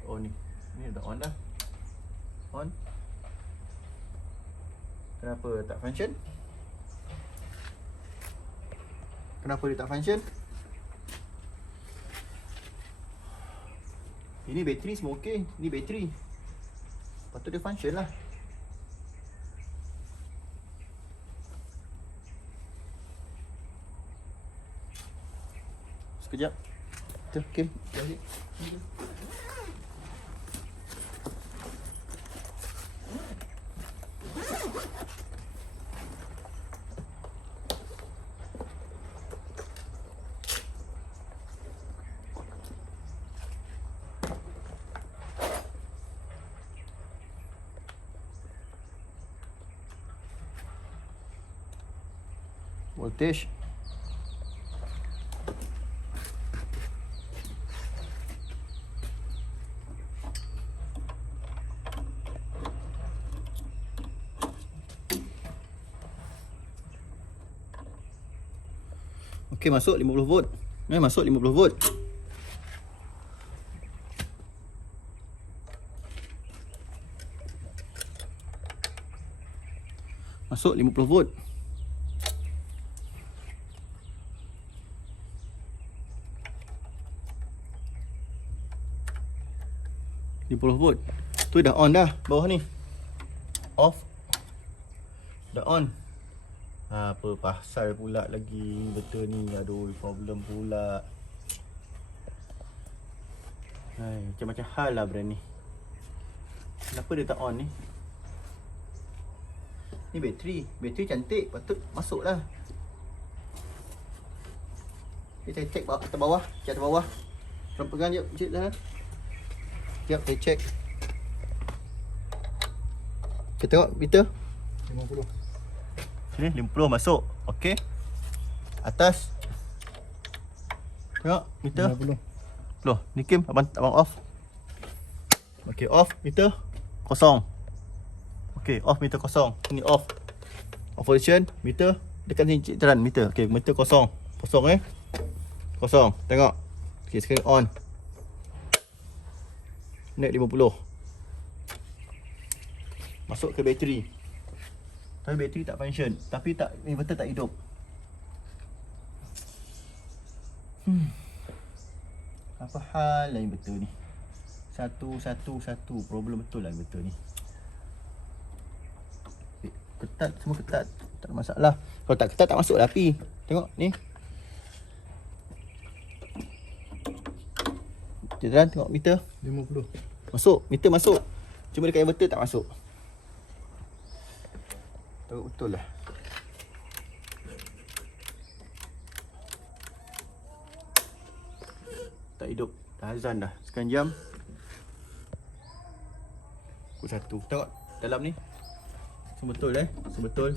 Oh ni dah on dah. On. Kenapa tak function? Kenapa dia tak function? Ini bateri semua okey. Ni bateri. Patut dia function lah. Sekejap. Tu, Kim. Balik. Voltage. Okey, masuk 50 volt. Masuk 50 volt. Masuk 50 volt. Volt. Tu dah on dah bawah ni. Off. Dah on. Apa pasal pula lagi betul ni. Aduh, problem pula. Macam-macam hal lah brand ni. Kenapa dia tak on ni? Ni bateri. Bateri cantik. Patut masuk lah. Kita check atas bawah. Check atas bawah. Tolong pegang je cik dah. Sekejap, saya check. Kita tengok meter 50. Sini 50 masuk. Okey. Atas. Tengok meter 50. Loh, ni Kim, abang off. Okey, off meter kosong. Okey, off meter kosong. Ini off. Off position meter dekat sini cik teran meter. Okey, meter kosong. Kosong Kosong. Tengok. Okey, sekarang on. Naik 50. Masuk ke bateri. Tapi bateri tak function. Tapi inverter tak hidup. Apa hal lah inverter ni? Satu. Problem betul lah inverter ni. Ketat, semua ketat. Tak ada masalah. Kalau tak ketat tak masuk lah api. Tengok ni. Jadilah tengok meter 50. masuk, meter masuk. Cuma dekat inverter tak masuk. Tahu betul lah. Tak hidup. Dah azan dah. Sekarang jam pukul 1. Tengok dalam ni. Semua betul semua betul.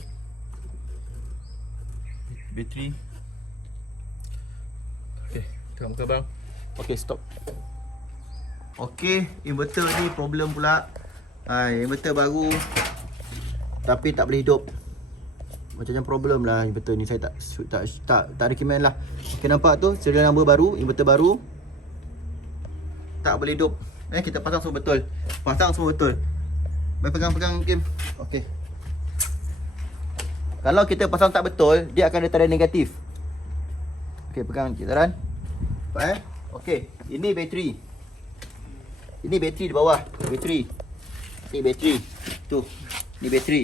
Bateri. Okey, tengok muka bang. Okey, stop. Okey, inverter ni problem pula. Inverter baru tapi tak boleh hidup. Macam problem lah inverter ni. Saya tak recommend lah. Okey, nampak tu serial number baru, inverter baru. Tak boleh hidup. Kita pasang semua betul. Pasang semua betul. Main pegang-pegang game. Okey. Kalau kita pasang tak betul, dia akan ada tanda negatif. Okey, pegang Cik Zaran. Nampak Okey, ini bateri. Ini bateri di bawah. Bateri. Ni bateri. Tu. Ni bateri.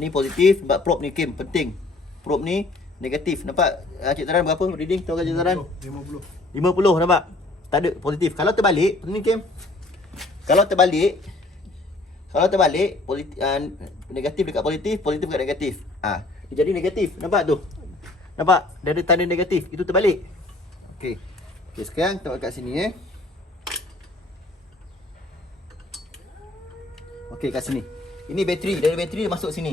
Ni positif sebab probe ni Kim penting. Probe ni negatif. Nampak Cik Zaran berapa reading? Tahu Cik Zaran? 50. 50 nampak? Tak ada positif. Kalau terbalik, ni Kim. Kalau terbalik negatif dekat positif, positif dekat negatif. Dia jadi negatif. Nampak tu? Nampak? Dia ada tanda negatif. Itu terbalik. Okey. Okey, sekarang tengok kat sini Okey, kat sini. Ini bateri. Dari bateri dia masuk sini.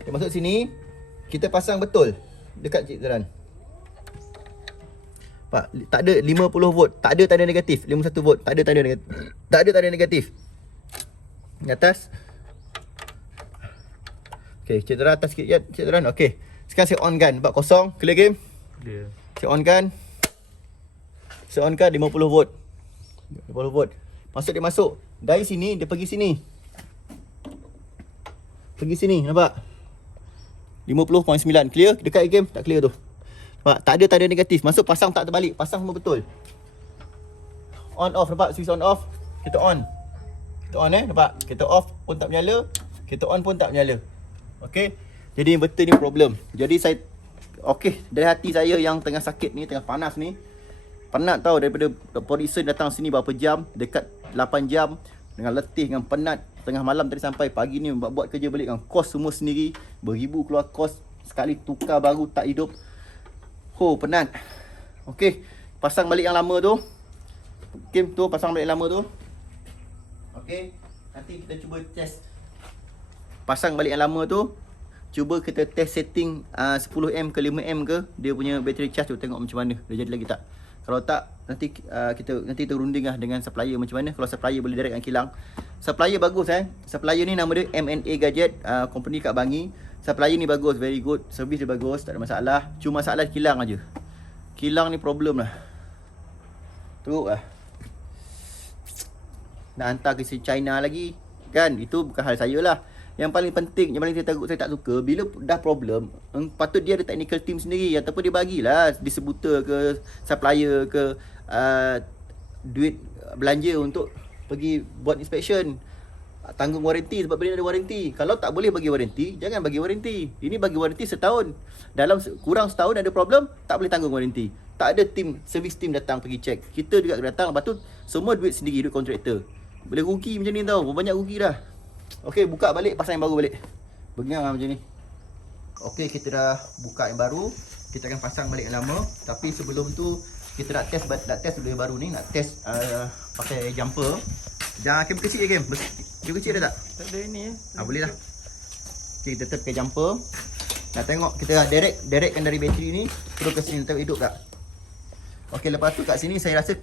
Dia masuk sini. Kita pasang betul dekat Cik Zaran. Pak, tak ada 50 volt. Tak ada tanda negatif. 51 volt. Tak ada tanda negatif. Tak ada tanda negatif. Di atas. Okey, Cik Zaran atas sikit je. Cik Zaran. Okey. Sekarang saya on kan. Nampak kosong. Clear game. Dia. Saya on kan. Saya on kan 50 volt. 50 volt. Masuk dia masuk. Dari sini dia pergi sini. Pergi sini. Nampak? 50.9. Clear? Dekat game. Tak clear tu. Nampak? Tak ada tanda negatif. Masuk pasang tak terbalik. Pasang semua betul. On off. Nampak? Switch on off. Kita on. Kita on nampak? Kita off pun tak menyala. Kita on pun tak menyala. Okey. Jadi inverter ni problem. Jadi saya okey, dari hati saya yang tengah sakit ni, tengah panas ni. Penat tau daripada producer datang sini berapa jam, dekat 8 jam dengan letih, dengan penat. Tengah malam tadi sampai pagi ni buat kerja balik dengan kos semua sendiri. Beribu keluar kos, sekali tukar baru tak hidup. Penat. Okey, pasang balik yang lama tu. Kim tu pasang balik yang lama tu. Okey, nanti kita cuba test. Pasang balik yang lama tu. Cuba kita test setting 10M ke 5M ke dia punya battery charge tu, tengok macam mana dia jadi lagi tak. Kalau tak nanti kita runding lah dengan supplier macam mana. Kalau supplier boleh direct dengan kilang. Supplier bagus Supplier ni nama dia M&A Gadget, company kat Bangi. Supplier ni bagus, very good. Servis dia bagus, tak ada masalah. Cuma masalah kilang aja. Kilang ni problem lah. Teruk lah. Nak hantar ke China lagi kan, itu bukan hal saya lah. Yang paling penting, yang paling saya tak suka, bila dah problem, patut dia ada technical team sendiri ataupun dia bagilah distributor ke supplier ke duit belanja untuk pergi buat inspection, tanggung warranty sebab benda ada warranty. Kalau tak boleh bagi warranty, jangan bagi warranty. Ini bagi warranty setahun. Dalam kurang setahun ada problem, tak boleh tanggung warranty. Tak ada tim, service team datang pergi check. Kita juga datang, lepas tu semua duit sendiri, duit kontraktor. Boleh rugi macam ni tau, banyak rugi dah. Okey, buka balik, pasang yang baru balik. Bengang lah macam ni. Okey, kita dah buka yang baru. Kita akan pasang balik yang lama. Tapi sebelum tu kita nak test dulu yang baru ni. Nak test pakai jumper. Jangan game kecil je game. Game kecil ada tak? Tak ada ini Boleh lah. Okay, kita pakai jumper. Nak tengok kita directkan dari bateri ni terus ke sini, tengok hidup tak. Okey, lepas tu kat sini saya rasa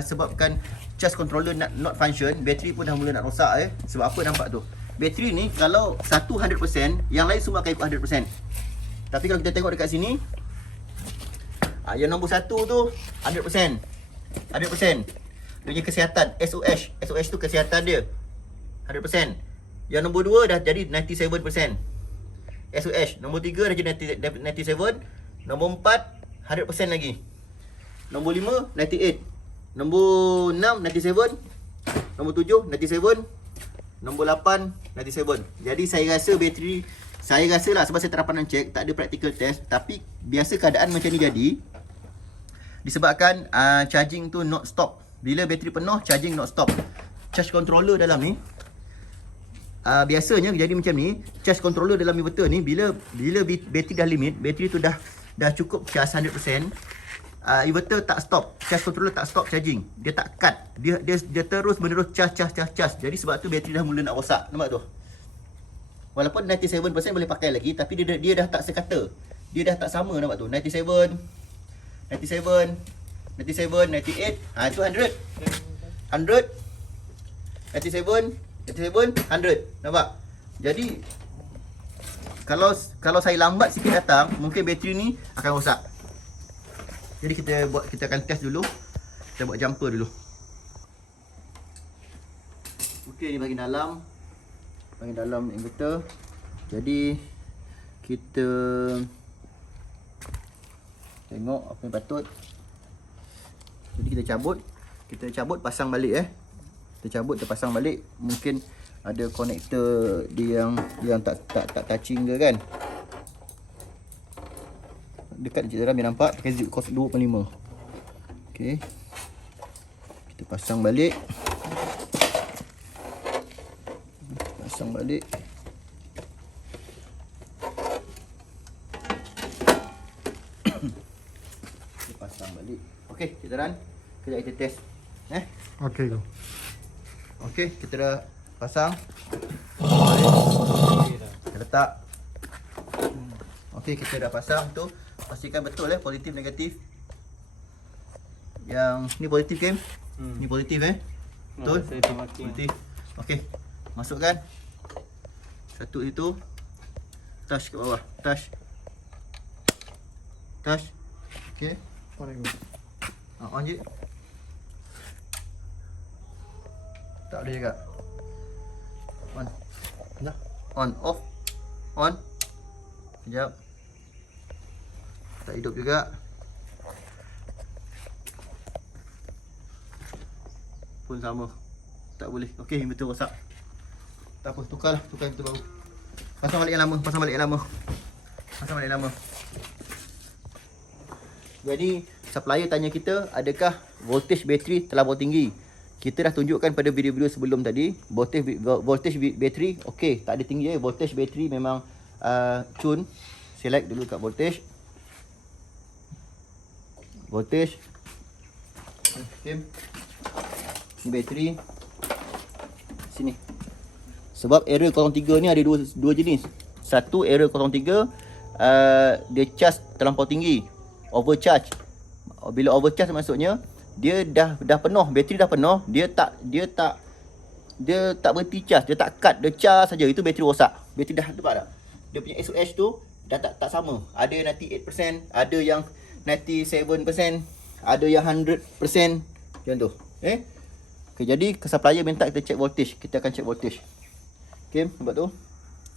sebabkan charge controller not function, bateri pun dah mula nak rosak Sebab apa nampak tu? Bateri ni kalau satu 100%, yang lain semua akan ikut 100%. Tapi kalau kita tengok dekat sini, yang nombor 1 tu 100%. 100%. Dia punya kesihatan, SOH tu kesihatan dia 100%. Yang nombor 2 dah jadi 97%. SOH. Nombor 3 dah jadi 97. Nombor 4 100% lagi. Nombor 5 98. Nombor 6 97. Nombor 7 97. Nombor 8 97. Jadi saya rasa bateri, saya rasa lah sebab saya tak pernah check, tak ada practical test, tapi biasa keadaan macam ni jadi disebabkan charging tu not stop. Bila bateri penuh, charging not stop. Charge controller dalam ni biasanya jadi macam ni. Charge controller dalam inverter ni bila bateri dah limit, bateri tu dah cukup charge 100%, inverter tak stop, charge controller tak stop charging. Dia tak cut. Dia terus menerus charge. Jadi sebab tu bateri dah mula nak rosak. Nampak tu? Walaupun 97% boleh pakai lagi, tapi dia dah tak sekata. Dia dah tak sama, nampak tu. 97, 98. Itu 100. 100. 97, 100. Nampak? Jadi kalau saya lambat sikit datang, mungkin bateri ni akan rosak. Jadi kita akan test dulu. Kita buat jumper dulu. Okey, ni bahagian dalam inverter. Jadi kita tengok apa yang patut. Jadi kita cabut pasang balik Kita cabut, kita pasang balik. Mungkin ada konektor dia yang tak touching ke kan. Dekat je dalam biar nampak pakai zip kos 2.5. Okey. Kita pasang balik. Kita pasang balik. Okey, kita run. Kejap kita test. Okey go. Okey, kita dah pasang. Kita letak. Okey, kita dah pasang tu. Pastikan betul positif negatif. Yang ni positif kan? Ni positif betul? Saya tak mati. Positif. Okey. Masukkan. Satu itu. Touch ke bawah. Touch. Okey. On je. Tak boleh juga. On. Dah. On, off. On. Sekejap. Tak hidup juga. Pun sama. Tak boleh. Okey, inverter rosak. Tak apa, tukar inverter baru. Pasang balik yang lama. Jadi, supplier tanya kita, adakah voltage bateri terlampau tinggi? Kita dah tunjukkan pada video-video sebelum tadi, voltage bateri okey, tak ada tinggi voltage bateri memang tune. Select dulu kat voltage. Okay. Ni bateri. Sini. Sebab error 03 ni ada dua jenis. Satu error 03 dia charge terlampau tinggi, overcharge. Bila overcharge maksudnya dia dah penuh, bateri dah penuh, dia tak berhenti charge, dia tak cut, dia charge saja. Itu bateri rosak. Bateri dah, nampak tak? Dia punya SOH tu dah tak sama. Ada 98%, ada yang 97%, ada yang 100%. Macam tu. Okay, jadi supplier minta kita check voltage. Kita akan check voltage. Okay, nampak tu.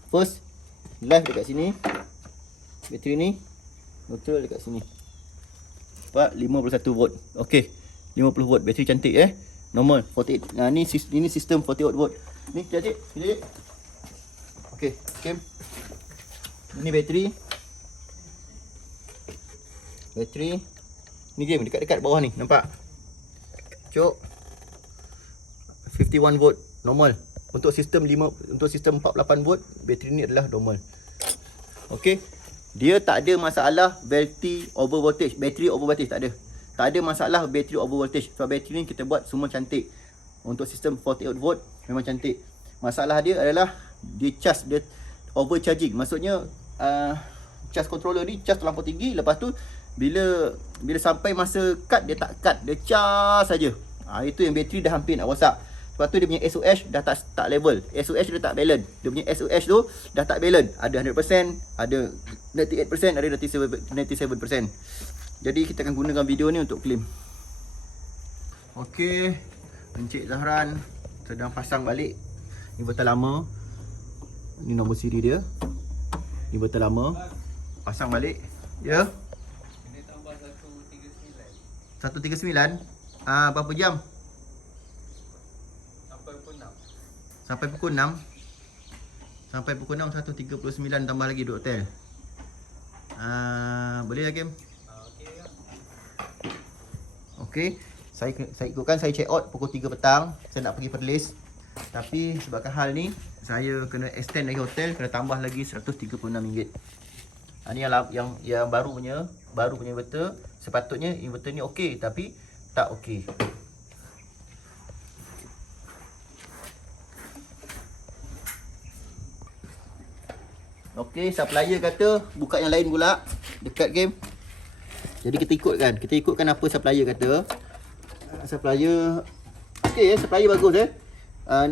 First, live dekat sini. Bateri ni neutral dekat sini. Nampak 51 volt. Okay, 50 volt. Bateri cantik normal 48. Nah, ni sistem 48 volt. Ni jadi. Okay, ini bateri. Ni game dekat bawah ni, nampak? Cuk. 51 volt normal. Untuk sistem 48 volt, bateri ni adalah normal. Okey. Dia tak ada masalah bateri over voltage, tak ada. Tak ada masalah bateri over voltage. Sebab bateri ni kita buat semua cantik. Untuk sistem 48 volt memang cantik. Masalah dia adalah dia overcharging. Maksudnya charge controller ni charge terlampau tinggi, lepas tu bila sampai masa cut dia tak cut, dia charge saja. Itu yang bateri dah hampir nak rosak. Sebab tu dia punya SOH dah tak level. SOH dia tak balance. Dia punya SOH tu dah tak balance. Ada 100%, ada 98%, ada 97%. Jadi kita akan gunakan video ni untuk claim. Okey, Encik Zahran sedang pasang balik inverter lama. Ni nombor siri dia. Inverter lama. Pasang balik. Ya. Ini tambah 139. 139. Berapa jam? Sampai pukul 6. Sampai pukul 6 139 tambah lagi duduk hotel. Boleh lah game? Okey. Saya ikutkan, saya check out pukul 3 petang. Saya nak pergi Perlis. Tapi sebabkan hal ni, saya kena extend lagi hotel, kena tambah lagi RM136. Ni yang baru punya inverter. Sepatutnya inverter ni okey tapi tak okey. Okey, supplier kata buka yang lain pula dekat game. Jadi kita ikutkan apa supplier kata. Supplier okey, supplier bagus.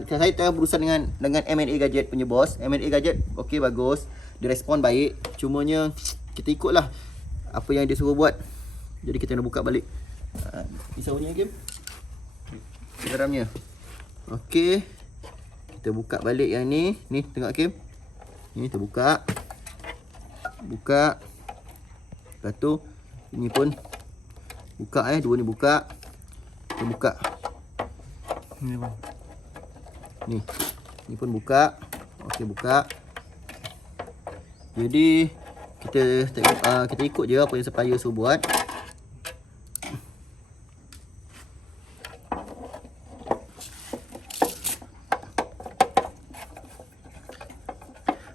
Saya tengah berurusan dengan M&A Gadget punya bos. M&A Gadget okey, bagus. Dia respon baik. Cumanya kita ikutlah apa yang dia suruh buat. Jadi kita nak buka balik pisaunya game. Garamnya. Okey. Kita buka balik yang ni. Ni tengok game. Ni kita buka. Buka. Lepas tu ini pun buka dua ni buka. Kita buka. Ni bang. Ni pun buka. Okey, buka. Jadi kita tengok, kita ikut je apa yang supplier suruh buat.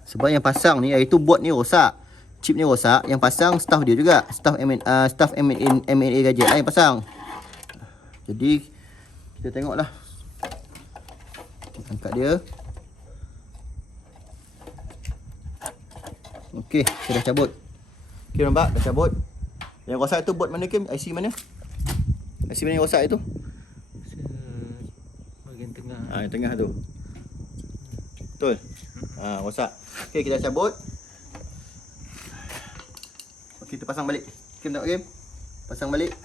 Sebab yang pasang ni, iaitu board ni rosak, chip ni rosak, yang pasang staff dia juga, staff M&A Gadget yang pasang. Jadi kita tengoklah. Angkat dia. Okey, kita dah cabut. Okey, nampak dah cabut. Yang rosak tu board mana Kim? IC mana? IC mana yang rosak itu? Bahagian tengah. Yang tengah tu. Betul. Rosak. Okey, kita cabut. Okey, kita pasang balik. Kim tengok Kim. Pasang balik.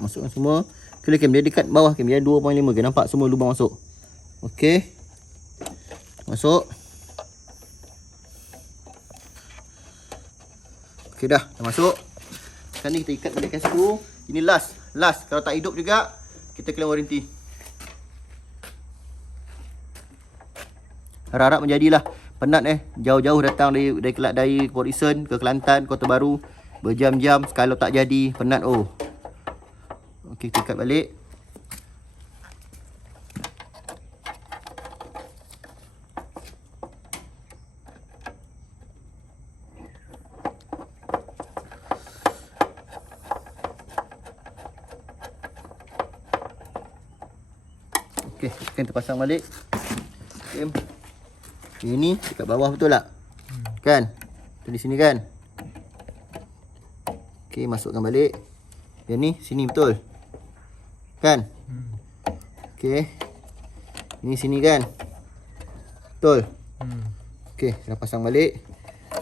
Masukkan semua. Okey Kim, dia dekat bawah Kim. Dia 2.5 ke? Nampak semua lubang masuk. Okey. Masuk. Okey dah masuk. Sekarang ni kita ikat balikkan skru. Ini last. Kalau tak hidup juga kita claim warranty. Harap-harap menjadilah. Penat jauh-jauh datang dari Port Isen ke Kelantan, Kota Baru, berjam-jam. Kalau tak jadi penat. Okey, kita ikat balik. Okey, kita pasang balik. Okay. Ini dekat bawah betul tak? Kan? Di sini kan? Okey, masukkan balik. Yang ni sini betul. Kan? Okey. Ini sini kan? Betul. Okey, dah pasang balik.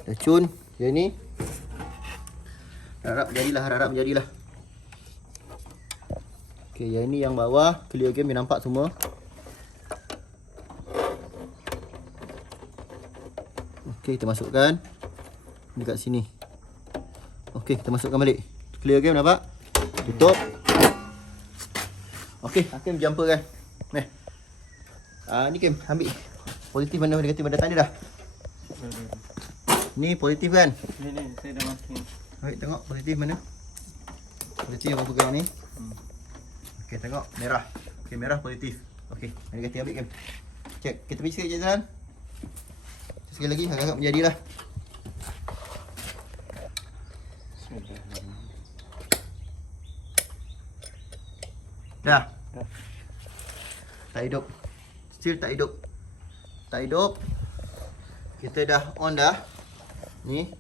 Dah cun. Yang ni harap menjadilah. Okey, yang ni yang bawah clear game, nampak semua. Okey, kita masukkan dekat sini. Okey, kita masukkan balik. Clear game, nampak? Tutup. Okey, Hakim jumper kan. Ni Kim, ambil positif mana dia kata pada tanda dah. Ni positif kan? Ni saya dah makin. Baik, tengok positif mana? Positif yang pegang ni. Okey, tengok merah. Okey, merah positif. Okey, mari kita ambil Kim. Cek, kita pergi sikit je jalan. Sekali lagi agak-agak menjadilah. Dah. Tak hidup. Still tak hidup. Tak hidup. Kita dah on dah. Ni.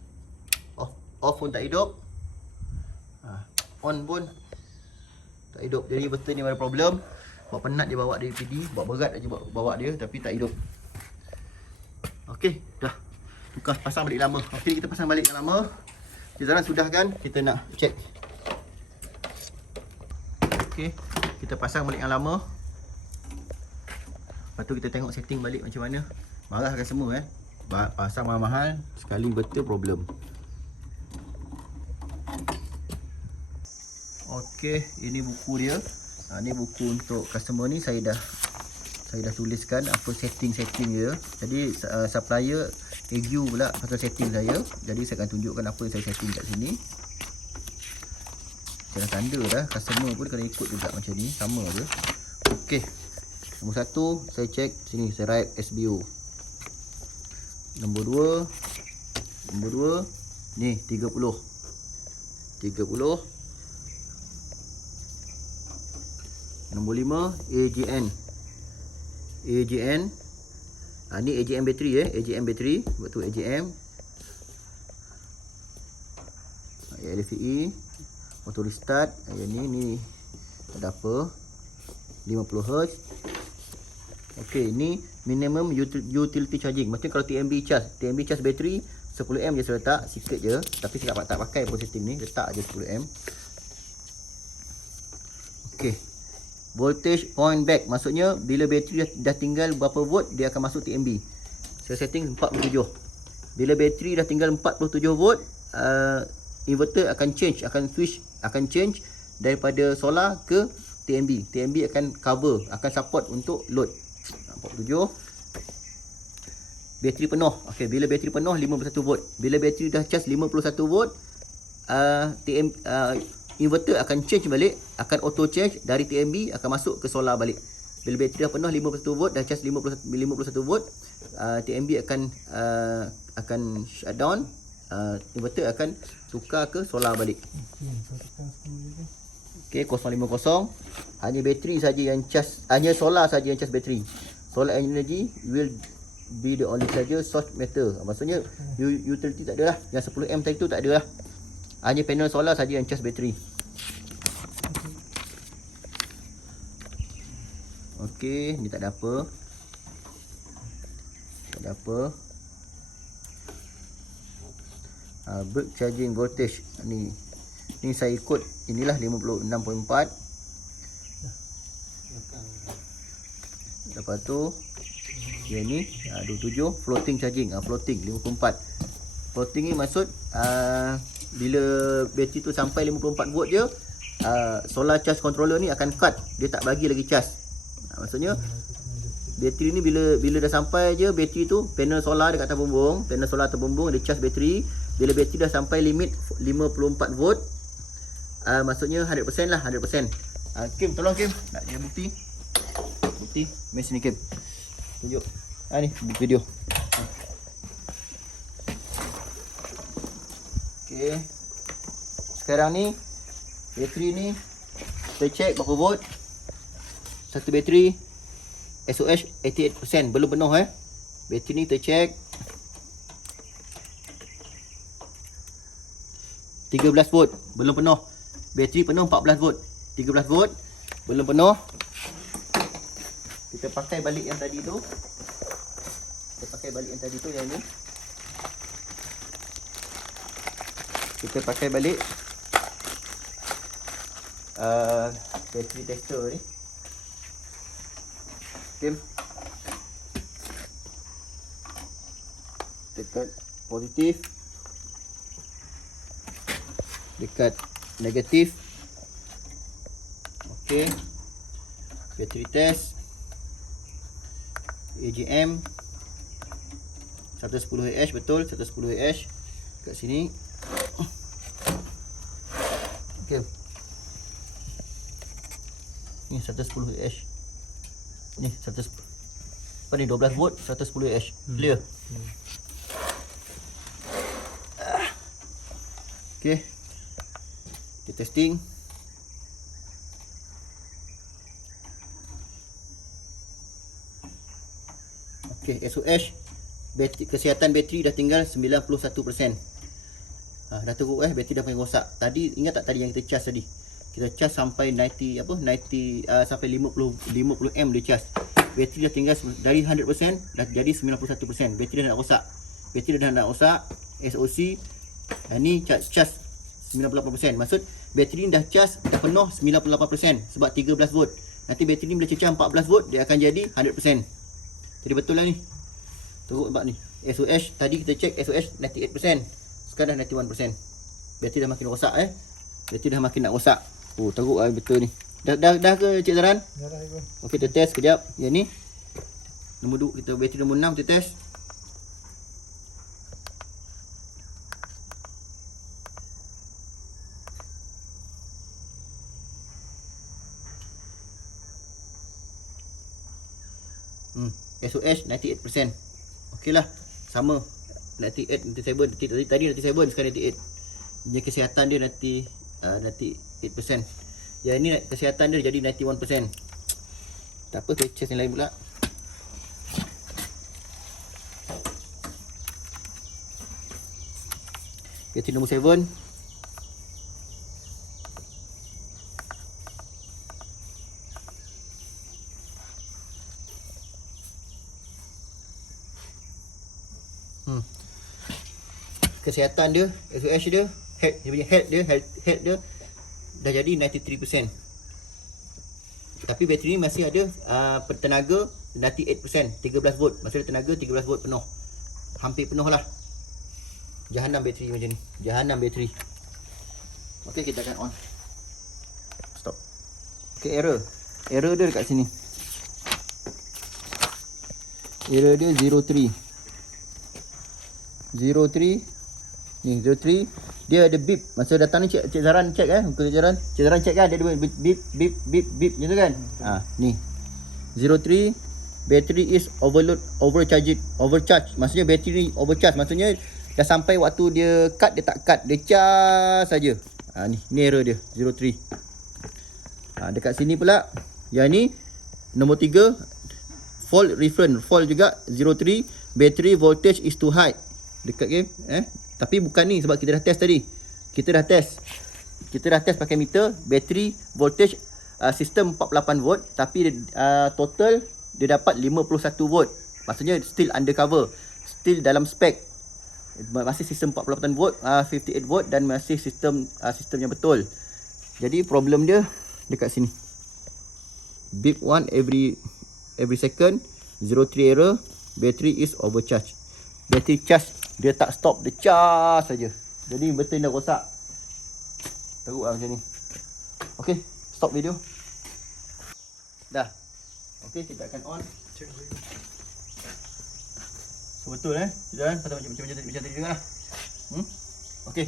Off pun tak hidup. On pun tak hidup. Jadi betul ni ada problem. Buat penat dia bawa dari PD, buat berat aja bawa dia tapi tak hidup. Okey, dah. Tukar pasang balik lama. Okey, kita pasang balik yang lama. Jalan sudah kan? Kita nak check. Okey, kita pasang balik yang lama. Lepas tu kita tengok setting balik macam mana. Marahkan semua pasang mahal-mahal sekali betul problem. Okey, ini buku dia. Ni buku untuk customer ni saya dah tuliskan apa setting dia. Jadi supplier argue pula pasal setting saya. Jadi saya akan tunjukkan apa yang saya setting kat sini. Saya dah tanda dah, customer pun kena ikut juga macam ni, sama je. Okey. Nombor 1 saya check sini, saya write SBO. Nombor 2 Nombor 2 ni 30. Nombor 5 AGN. Ni AGM bateri AGM bateri, sebab tu AGM. LVE auto restart. Yang ni tak ada apa. 50 Hz. Okey, ni minimum utility charging. Macam kalau TMB charge bateri 10 je saya letak sikit je, tapi saya tak pakai pun setting ni, letak je 10 Okey. Voltage point back, maksudnya bila bateri dah tinggal berapa volt dia akan masuk TMB. Saya setting 47. Bila bateri dah tinggal 47 volt, inverter akan change daripada solar ke TMB. TMB akan cover, akan support untuk load. 47. Bateri penuh. Okey, bila bateri penuh 51 volt. Bila bateri dah charge 51 volt, inverter akan change balik, akan auto change dari TMB akan masuk ke solar balik. Bila bateri dah penuh 51 volt, dah charge 51 volt, TMB akan shut down, inverter akan tukar ke solar balik. Okey, 050. Hanya bateri saja yang charge, hanya solar saja yang charge bateri. Solar energy will be the only charger source matter. Maksudnya utility tak ada lah. Yang 10 tadi tu tak ada lah. Hanya panel solar saja yang charge bateri. Okey, ni tak ada apa. Break charging voltage. Ni saya ikut inilah 56.4. Lepas tu yang ni 27 floating charging, floating 54. Floating ni maksud bila bateri tu sampai 54 volt je, solar charge controller ni akan cut, dia tak bagi lagi charge. Maksudnya bateri ni bila dah sampai je bateri tu, panel solar dekat atas bumbung, dia charge bateri. Bila bateri dah sampai limit 54 volt, maksudnya 100% lah, 100%. Kim, tolong Kim, nak dia bukti mesin ni Kim. Tunjuk. Ni video. Okey. Sekarang ni bateri ni kita check berapa volt. Satu bateri SOH 88%, belum penuh Bateri ni kita check 13 volt, belum penuh. Bateri penuh 14 volt. 13 volt, belum penuh. Kita pakai balik yang tadi tu. Yang ni. Kita pakai balik bateri tester ni. Okay. Dekat positif, dekat negatif. Okey. Bateri test AGM 110Ah, betul 110Ah kat sini. Okey. Ni 110Ah. Ni 110. Apa ni 12 volt 110Ah. Clear. Okey. Kita testing. Okey, SOH bateri, kesihatan bateri dah tinggal 91%. Dah teruk bateri dah paling rosak. Tadi ingat tak tadi yang kita charge tadi? Kita charge sampai 90 sampai 50 dia charge. Bateri dah tinggal dari 100% dah jadi 91%. Bateri dah nak rosak. SOC ni charge 98%. Maksud bateri ni dah charge dah penuh 98% sebab 13 volt. Nanti bateri ni bila cecah 14 volt dia akan jadi 100%. Jadi betul lah ni. Teruk sebab ni. SOH tadi kita check SOH 98%. Sekarang dah 91%. Bateri dah makin rosak Bateri dah makin nak rosak. Oh, teruk betul ni. Dah ke Cik Zaran? Dah Ibu. Okey, kita test kejap. Yang ni nombor 2, kita bateri nombor 6 kita test. SOH 98%. Okey lah, sama 98, 97, tadi 97, sekarang 98. Dia kesihatan dia 98%. Yang ini kesihatan dia jadi 91%. Tak apa, patches yang lain pula. Bateri nombor 7. Kesihatan dia, SOH dia, head dia dah jadi 93%. Tapi bateri ni masih ada tenaga 98%, 13 volt. Masih ada tenaga 13 volt penuh. Hampir penuh lah. Jahanam bateri macam ni. Jahanam bateri. Okey, kita akan on. Stop. Okey, error. Error dia dekat sini. Error dia 03. 03. Ni 03. Dia ada beep. Masa datang ni Cik Zaran check Cik Zaran check kan, dia ada beep beep beep macam tu kan. Ni 03. Battery is overcharge. Maksudnya bateri ni overcharge. Maksudnya dah sampai waktu dia cut, dia tak cut, dia charge saja. Ni error dia 03. Dekat sini pula yang ni nombor 3, fault reference, fault juga 03. Battery voltage is too high. Dekat game tapi bukan ni, sebab kita dah test tadi. Kita dah test pakai meter. Battery voltage sistem 48 volt, tapi total dia dapat 51 volt. Maksudnya still undercover, still dalam spek. Masih sistem 48 volt, 58 volt, dan masih sistem yang betul. Jadi problem dia dekat sini. Beep 1 every second. 03 error. Battery is overcharged. Battery charge dia tak stop, dia charge saja. Jadi inverter dah rosak. Teruk lah macam ni. Okey, stop video. Dah. Okey, kita akan on. So betul kita kan macam tadi juga lah. Okey,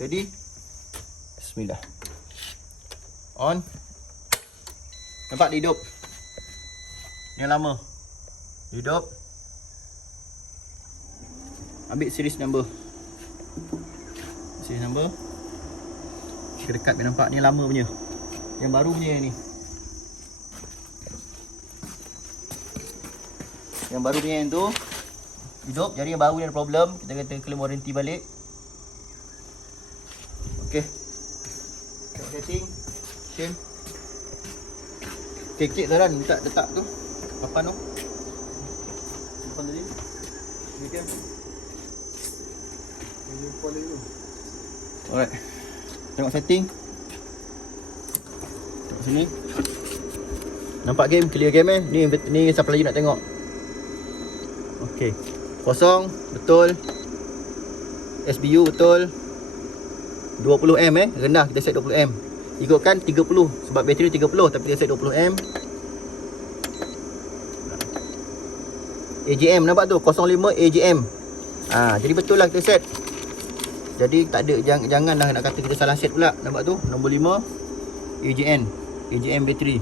ready. Bismillah. On. Nampak dia hidup. Yang lama hidup. Ambil series number. Kita dekat biar nampak ni lama punya. Yang baru punya yang ni. Yang baru punya yang tu hidup. Jadi yang baru ni ada problem. Kita kata claim warranty balik. Okey. Setting. Okay. Kek Zaran letak tu. Papan tu. Simpan tadi. Okey. Alright. Tengok setting. Tengok sini. Nampak game, clear game Ni siapa lagi nak tengok. Okey. Kosong, betul. SBU betul. 20 A rendah, kita set 20 A. Ikutkan 30 sebab bateri 30 tapi dia set 20 A. AGM nampak tu, 05 AGM. Jadi betul lah kita set. Jadi tak ada, janganlah nak kata kita salah set pula. Nampak tu, nombor 5 AGM bateri.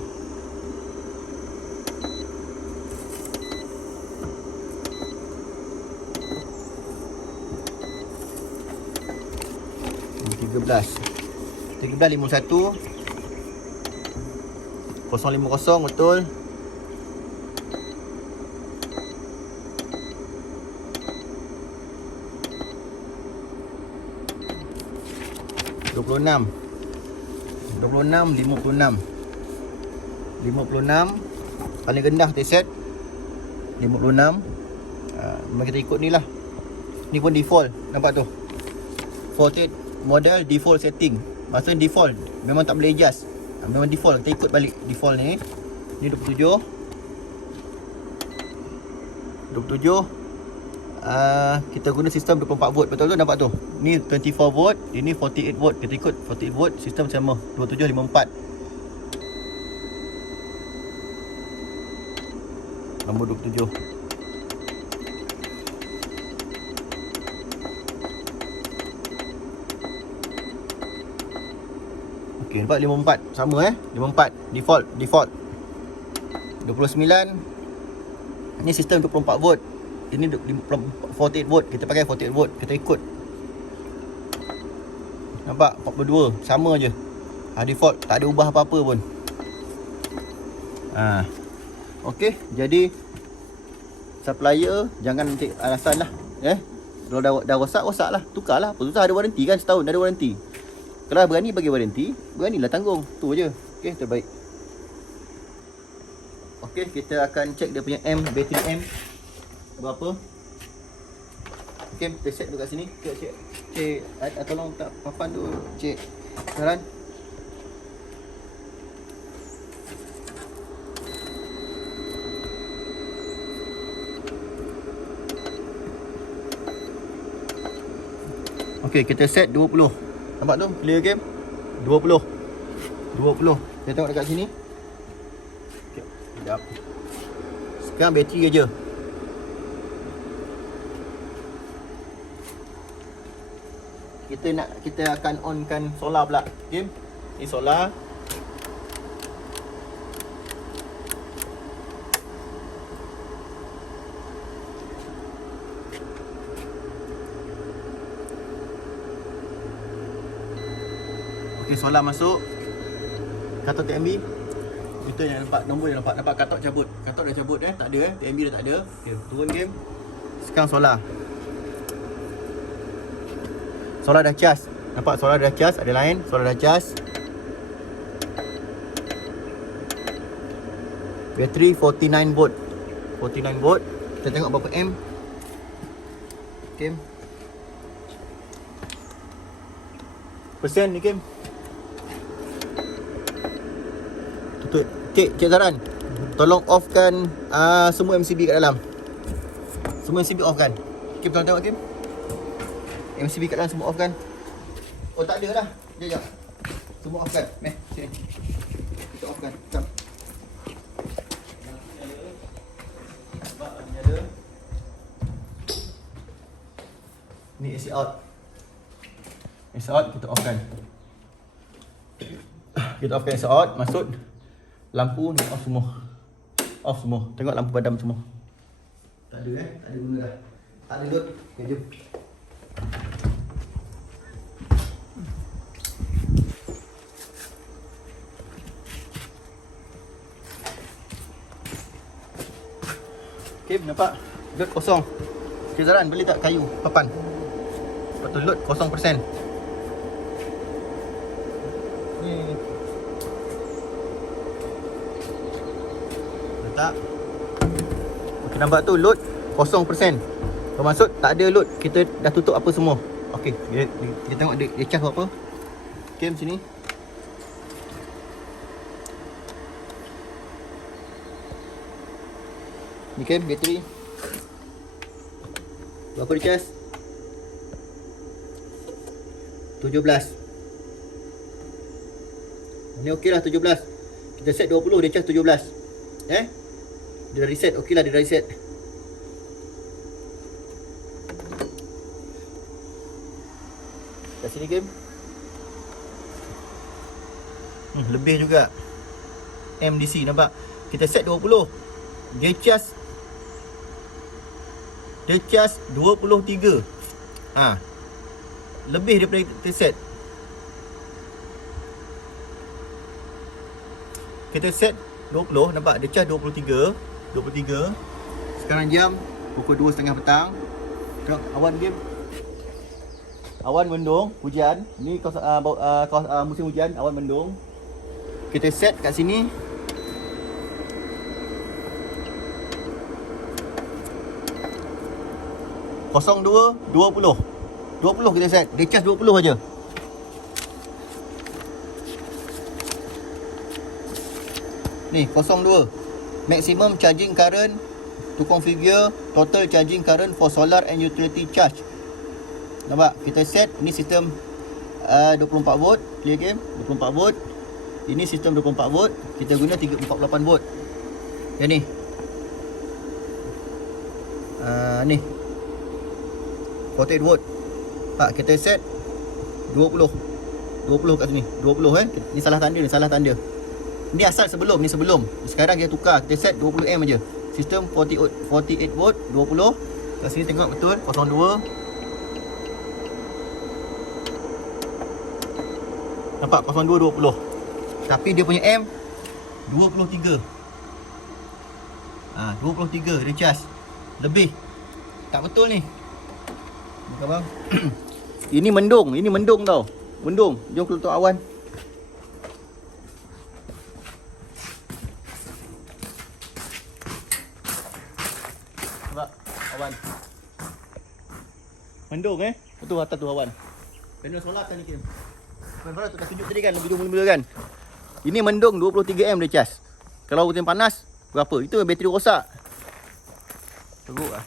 Nombor 13 51 050 betul. $26 56 paling rendah kita set 56. Memang kita ikut ni lah. Ni pun default, nampak tu, faulted model default setting. Maksudnya default, memang tak boleh adjust. Memang default, kita ikut balik default ni. Ni 27. Kita guna sistem 24 volt, betul tu, nampak tu. Ni 24 volt, ini 48 volt. Kita ikut 48 volt, sistem sama 2754. Nombor 27. Okey, nampak 54 sama 54 default 29. Ni sistem 24 volt. ini 48 volt. Kita pakai 48 volt. Kita ikut. Nampak? 42. Sama je. Default. Tak ada ubah apa-apa pun. Okey. Jadi supplier jangan nanti alasan lah. Kalau dah rosak lah. Tukarlah. Apa susah, ada waranti kan, setahun ada waranti. Kalau berani bagi waranti, beranilah tanggung. Tu je. Okey, terbaik. Okey, kita akan check dia punya bateri M berapa. Okey, kita set dulu kat sini. Cek. Tolong tak papan tu. Cek sekarang. Okey, kita set 20. Nampak tu? Clear game? 20. Kita tengok dekat sini. Okey, sekejap. Sekarang bateri aja. Kita akan onkan solar pula. Okey. Ni solar. Okey, solar masuk. Katot TMB. Kita yang nampak nombor yang nampak katot cabut. Katot dah cabut tak ada TMB dah tak ada. Okey, turun game. Sekarang solar. Solar dah cas. Nampak solar dah cas, ada line, solar dah cas. Bateri 49 volt. 49 volt. Kita tengok berapa M. Okey. Persen ni Kim. Tutup. Cik Zaran, tolong offkan semua MCB kat dalam. Semua MCB off kan. Kim, tolong tengok Kim. MCB kat dalam semua off kan. Oh tak ada dah. Sekejap. Semua off kan. Sini. Kita off kan. Jom. Ni AC out. AC out kita off kan. Kita off kan AC out. Masuk. Lampu ni off semua. Off semua. Tengok lampu padam semua. Tak ada tak ada guna dah. Tak ada load. Okay, jom. Okay, nampak? Load kosong. Okay, Zaran, boleh tak kayu papan? Lepas tu load 0%. Ni. Letak. Okay, nampak tu load 0%. Bermaksud tak ada load. Kita dah tutup apa semua. Okay, kita tengok dia cas apa. Okay, sini. Ni kan bateri. Berapa dia cas? 17. Ni okey lah 17. Kita set 20, dia cas 17. Dia dah reset, okey lah dia dah reset. Kat sini game. Lebih juga. MDC nampak. Kita set 20. Dia cas 23. Lebih daripada kita set. Kita set 20, nampak dia cas 23. Sekarang jam pukul 2.30 petang. Tengok awan game. Awan mendung, hujan. Ni musim hujan, awan mendung. Kita set kat sini. Kosong 20 kita set. Dia cas 20 aja. Ni 02. Maximum charging current to configure total charging current for solar and utility charge. Nampak? Kita set. Ni sistem 24 volt. Clear game. 24 volt. Ini sistem 24 volt. Kita guna 348 volt. Yang ni. Ni 48 volt. Pak, kita set 20 kat sini. 20 Ni salah tanda ni, salah tanda. Ni asal sebelum, ni sebelum. Sekarang kita tukar, kita set 20 ampere aja. Sistem 48 volt 20. Kat sini tengok betul 02. Nampak 02 20. Tapi dia punya M 23. 23 dia cas. Lebih. Tak betul ni. Bukan bang. Ini mendung tau. Mendung. Jom keluar awan. Nampak awan. Mendung betul atas tu awan. Panel solar kan ni Kim. Panel solar tu dah tunjuk tadi kan video mula-mula kan. Ini mendung 23 dia cas. Kalau hujan panas berapa? Itu bateri rosak. Teruk lah.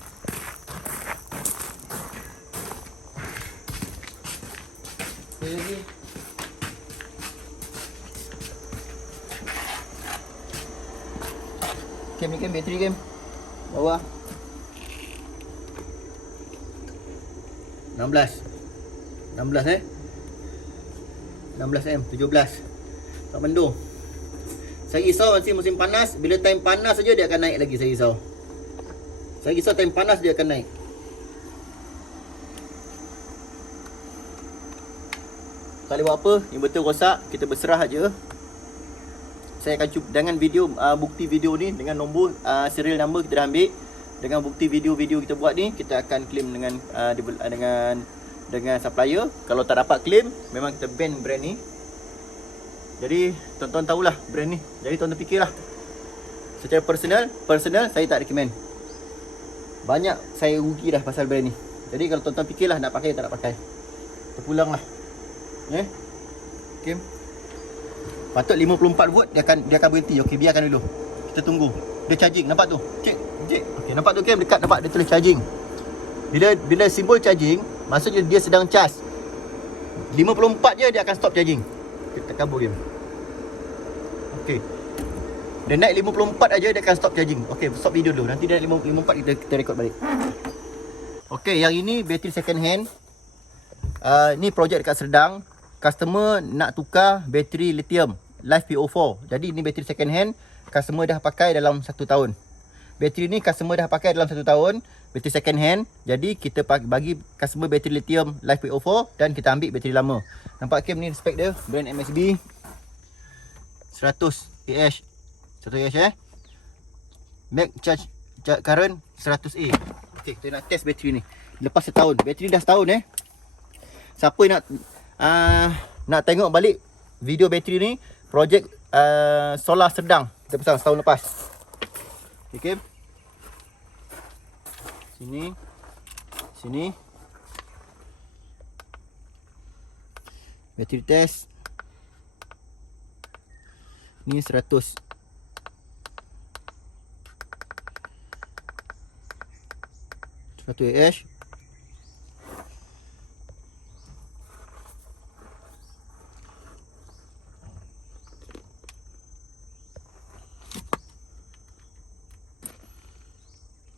Okay, lagi. Kem ni bateri Kem. Bawah. 16 16M 17. Tak mendung. Saya risau nanti musim panas, bila time panas saja dia akan naik lagi, saya risau. Saya risau time panas dia akan naik. Tak boleh buat apa, inverter rosak, kita berserah aja. Saya akan cuba dengan video bukti video ni dengan nombor serial number kita dah ambil. Dengan bukti video-video kita buat ni, kita akan claim dengan supplier. Kalau tak dapat claim, memang kita ban brand ni. Jadi tuan-tuan tahulah brand ni. Jadi tuan-tuan fikirlah. Secara personal saya tak recommend. Banyak saya rugi dah pasal brand ni. Jadi kalau tuan-tuan fikirlah nak pakai tak nak pakai. Terpulanglah. Okay. Patut 54 volt dia akan berhenti. Okey, biarkan dulu. Kita tunggu. Dia charging, nampak tu? Cek. Okey, nampak tu Kim dekat, nampak dia tulis charging. Bila simbol charging, maksudnya dia sedang charge. 54 je dia akan stop charging. Kita kabur Kim. Okey. Dia naik 54 aja dia akan stop charging. Okey, stop video dulu. Nanti dia naik 54 kita record balik. Okey, yang ini bateri second hand. Ni projek dekat Serdang. Customer nak tukar bateri lithium Life PO4. Jadi ni bateri second hand. Customer dah pakai dalam 1 tahun. Bateri ni customer dah pakai dalam 1 tahun. Bateri second hand. Jadi kita bagi customer bateri lithium Life PO4 dan kita ambil bateri lama. Nampak Kim ni spek dia, brand MSB 100 AH. 100 AH Max charge current 100A. Okey, kita nak test bateri ni. Lepas setahun. Bateri dah setahun Siapa nak tengok balik video bateri ni, projek solar Serdang kita pasang setahun lepas. Okey. Sini. Bateri test. Ni 100. AH.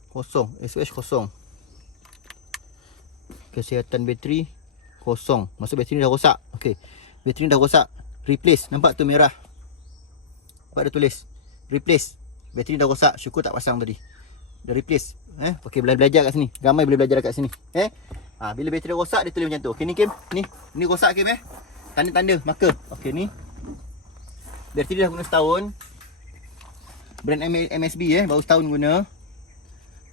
Kosong, SOH kosong. Kesihatan bateri kosong. Maksud bateri ni dah rosak. Okey. Bateri ni dah rosak. Replace. Nampak tu merah. Nampak dia tulis replace. Bateri ni dah rosak. Syukur tak pasang tadi. Dah replace. Okey, belajar kat sini. Ramai boleh belajar kat sini. Bila bateri dah rosak dia tulis macam tu. Okey ni Kim. Ni rosak Kim Tanda-tanda marker. Okey ni. Bateri dah guna setahun. Brand MSB baru setahun guna.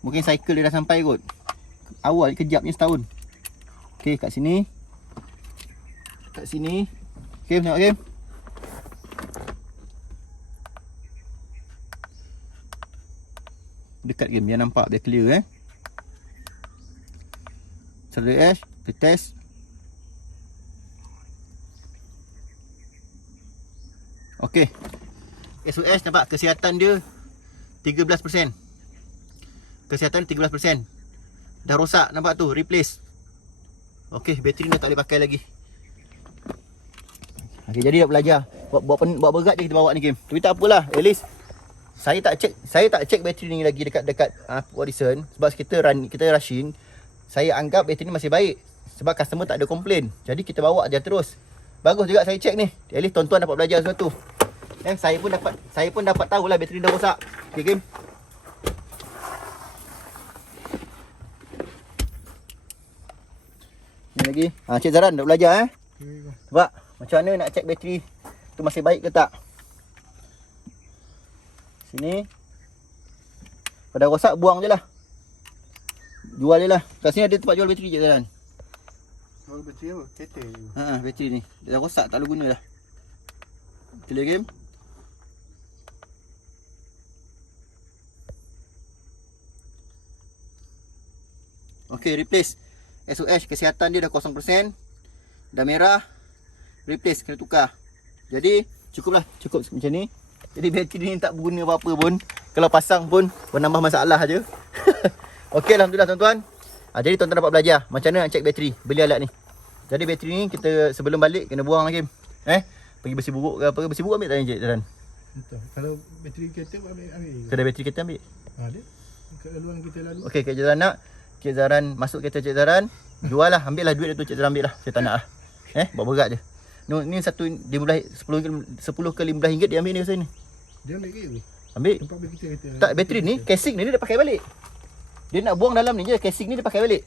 Mungkin cycle dia dah sampai kot. Awal kejapnya setahun. Okey, kat sini. Okey, tengok Kim. Dekat Kim, biar nampak, biar clear 100H, kita test. Okey. SOS nampak kesihatan dia 13%. Kesihatan 13%. Dah rosak, nampak tu, replace. Okey, bateri ni tak boleh pakai lagi. Okey, jadi dah belajar. Buat berat je kita bawa ni Kim. Tapi tak apalah, at least saya tak cek bateri ni lagi dekat Watson sebab kita rushing. Saya anggap bateri ni masih baik sebab customer tak ada komplain. Jadi kita bawa je terus. Bagus juga saya cek ni. At least tuan-tuan dapat belajar sesuatu. Saya pun dapat tahulah bateri dah rosak. Okey Kim. lagi. Cik Zaran dah belajar Okay. Sebab macam mana nak check bateri tu masih baik ke tak. Sini. Kalau dah rosak buang je lah. Jual je lah. Kat sini ada tempat jual bateri Cik Zaran. Kalau bateri apa? Kereta je. Bateri ni. Dia dah rosak tak boleh guna dah. Clear game. Okey, replace. SOS kesihatan dia dah 0%. Dah merah. Replace, kena tukar. Jadi cukup macam ni. Jadi bateri ni tak berguna apa-apa pun. Kalau pasang pun menambah masalah je. Okey, alhamdulillah tuan-tuan. Jadi tuan-tuan dapat belajar macam mana nak check bateri, beli alat ni. Jadi bateri ni kita sebelum balik kena buang lagi. Pergi bersih buruk ke apa ke, bersih buruk ambil tak Cik Zaran? Entah. Kalau bateri kereta ambil. Kedai bateri kita ambil. Ada. Kat laluan kita lalu. Okey, Cik Zaran nak Cik Zaran masuk kereta Cik Zaran, jual lah, ambil lah duit tu Cik Zaran ambil lah. Saya tak nak lah. Bawa berat je. Ni satu 10 ke 15 ringgit dia ambil ni rasa ni. Dia ambil ke? Ambil. Tempat bagi kita kereta. Tak, bateri ni, casing ni dia pakai balik. Dia nak buang dalam ni je, casing ni dia pakai balik.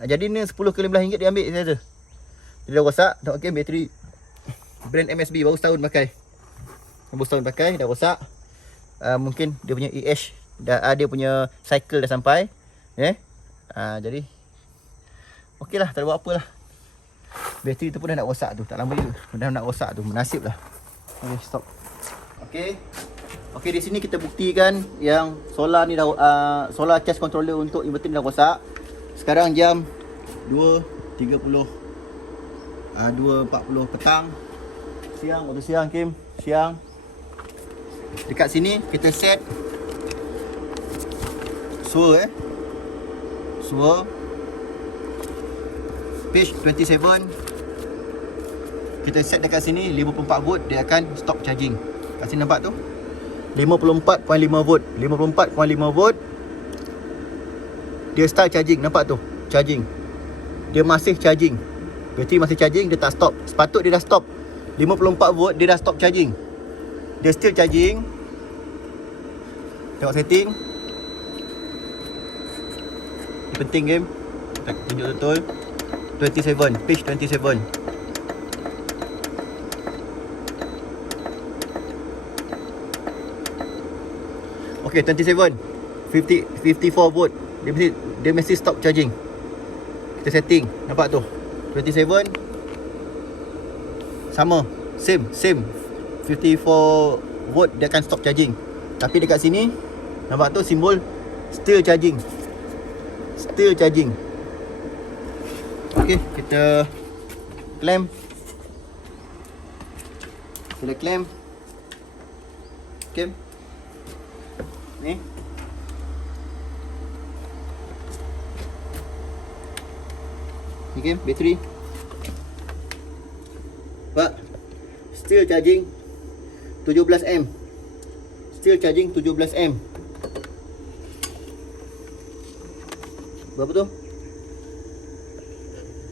Jadi ni 10 ke 15 ringgit dia ambil saja. Dia dah rosak, dah okey bateri brand MSB baru setahun pakai. Dah rosak. Mungkin dia punya EH dia punya cycle dah sampai. Jadi okeylah, tak ada buat apalah. Bateri tu pun dah nak rosak tu, tak lama lagi. Dah nak rosak tu, menasib lah. Okey, stop. Okey, di sini kita buktikan yang solar ni dah solar charge controller untuk inverter ni dah rosak. Sekarang jam 2.30 2.40 petang. Waktu siang Kim, siang. Dekat sini kita set suara page 27. Kita set dekat sini 54 volt, dia akan stop charging. Kat sini nampak tu 54.5 volt. 54.5 volt dia start charging, nampak tu charging. Dia masih charging. Bateri masih charging, dia tak stop. Sepatut dia dah stop. 54 volt dia dah stop charging. Dia still charging. Tengok setting. Ini penting game. Kita tunjuk betul. 27, page 27. Okey, 27. 54 volt. Dia mesti stop charging. Kita setting, nampak tu. 27 sama, same 54 volt dia akan stop charging. Tapi dekat sini nampak tu simbol still charging. Okey, kita clamp. Okay. Ni okay, bateri. Pak, still charging 17 am. Berapa tu?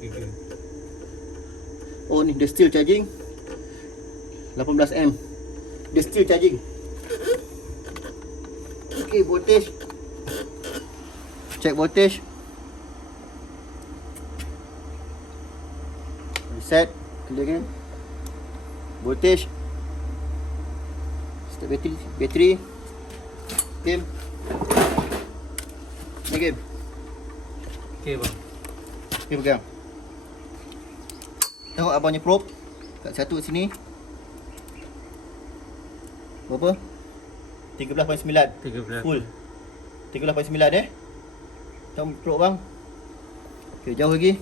3. Oh ni dia still charging 18 am. Dia still charging. Okey, voltage. Check voltage. Reset, clear game. Voltage. Start bateri. Game. Game. Okey bang. Okey, pegang. Tengok abangnya probe kat satu sini. Berapa? 13.9. 13. Full. 13.9 Tengok probe bang. Okey, jauh lagi.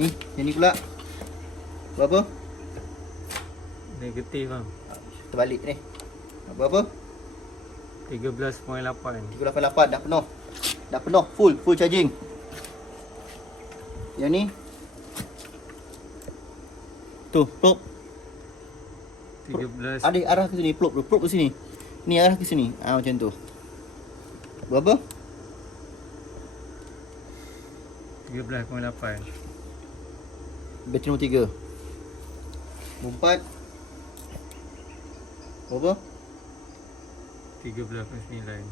Ni, yang ni pula. Berapa? Negatif bang. Terbalik ni. Berapa? 13.8. 388 dah penuh. Dah penuh, full charging. Yang ni. Tu, probe. 13. Ada arah ke sini, probe ke sini. Ni arah ke sini. Macam tu. Berapa? 13.8. Bateri nombor 3. Nombor 4. Berapa? 13.9.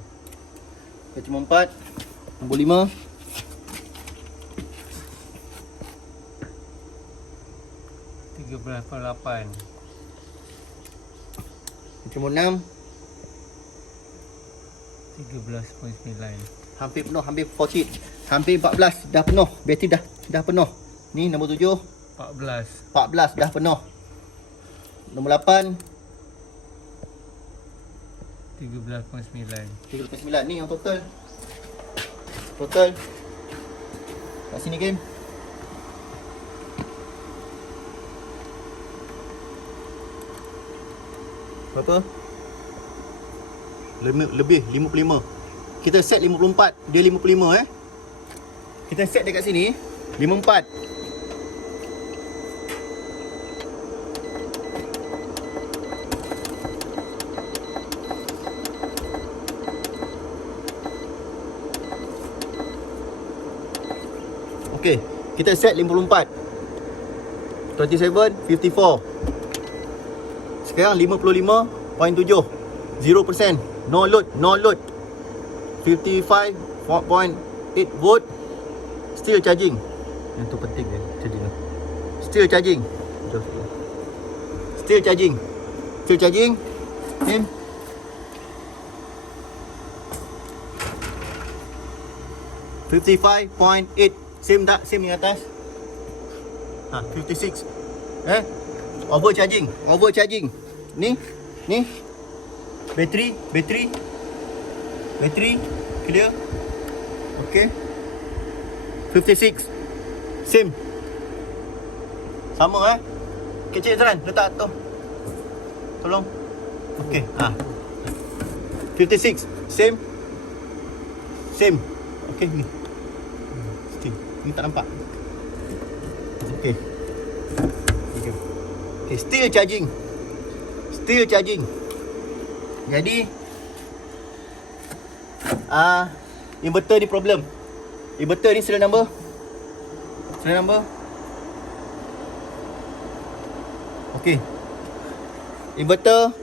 Bateri nombor 4. Nombor 5. 13.8. Nombor 6 13.9. hampir penuh, hampir 40, hampir 14 dah penuh, bateri dah penuh. Ni nombor 7 14. dah penuh. Nombor 8 13.9. 39. Ni yang total kat sini game. Berapa? Lebih 55. Kita set 54, dia 55 Kita set dekat sini 54. Okey, kita set 54. 27, 54. Sekarang 55.7. 0%. No load. 55.8 volt. Still charging. Yang tu penting charging. Still charging. Still charging. Nim. $55.8. Same tak? Same yang atas. 56. Overcharging. Ni. Bateri clear. Okay. 56. Same. Sama Kecil Zran, letak tu. Tolong. Okay. 56. Same. Okay ni. Ni tak nampak. Okay. Still charging. Jadi inverter ni problem. Inverter ni serial number. Okey. Inverter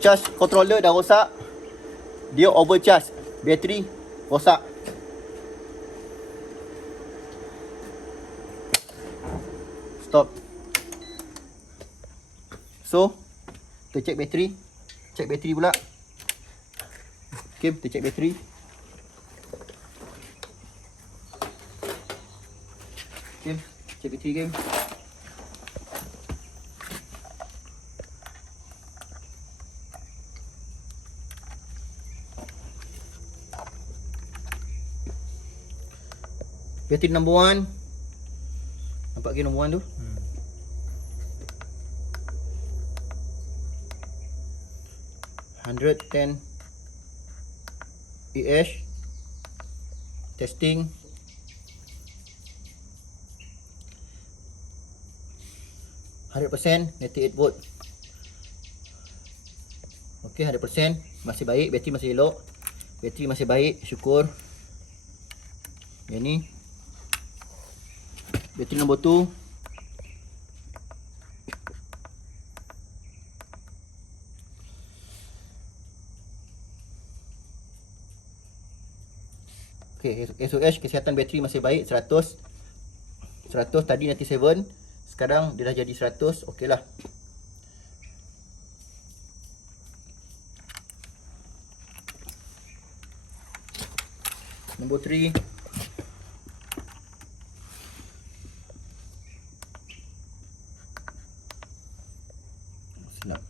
charge controller dah rosak. Dia overcharge. Bateri rosak. Stop. So, kita check bateri. Pula. Okay, kita check bateri. Okay, check bateri game. Bateri number 1. Nampak ke number 1 tu? 110 Ah. Testing. %, 98 volt. Okey, 100%. Masih baik, bateri masih elok. Bateri masih baik, syukur. Yang ni bateri nombor 2. Okey, SOH kesihatan bateri masih baik, 100. 100 tadi 97. Sekarang dia dah jadi 100. Okeylah. Nombor 3. Silap.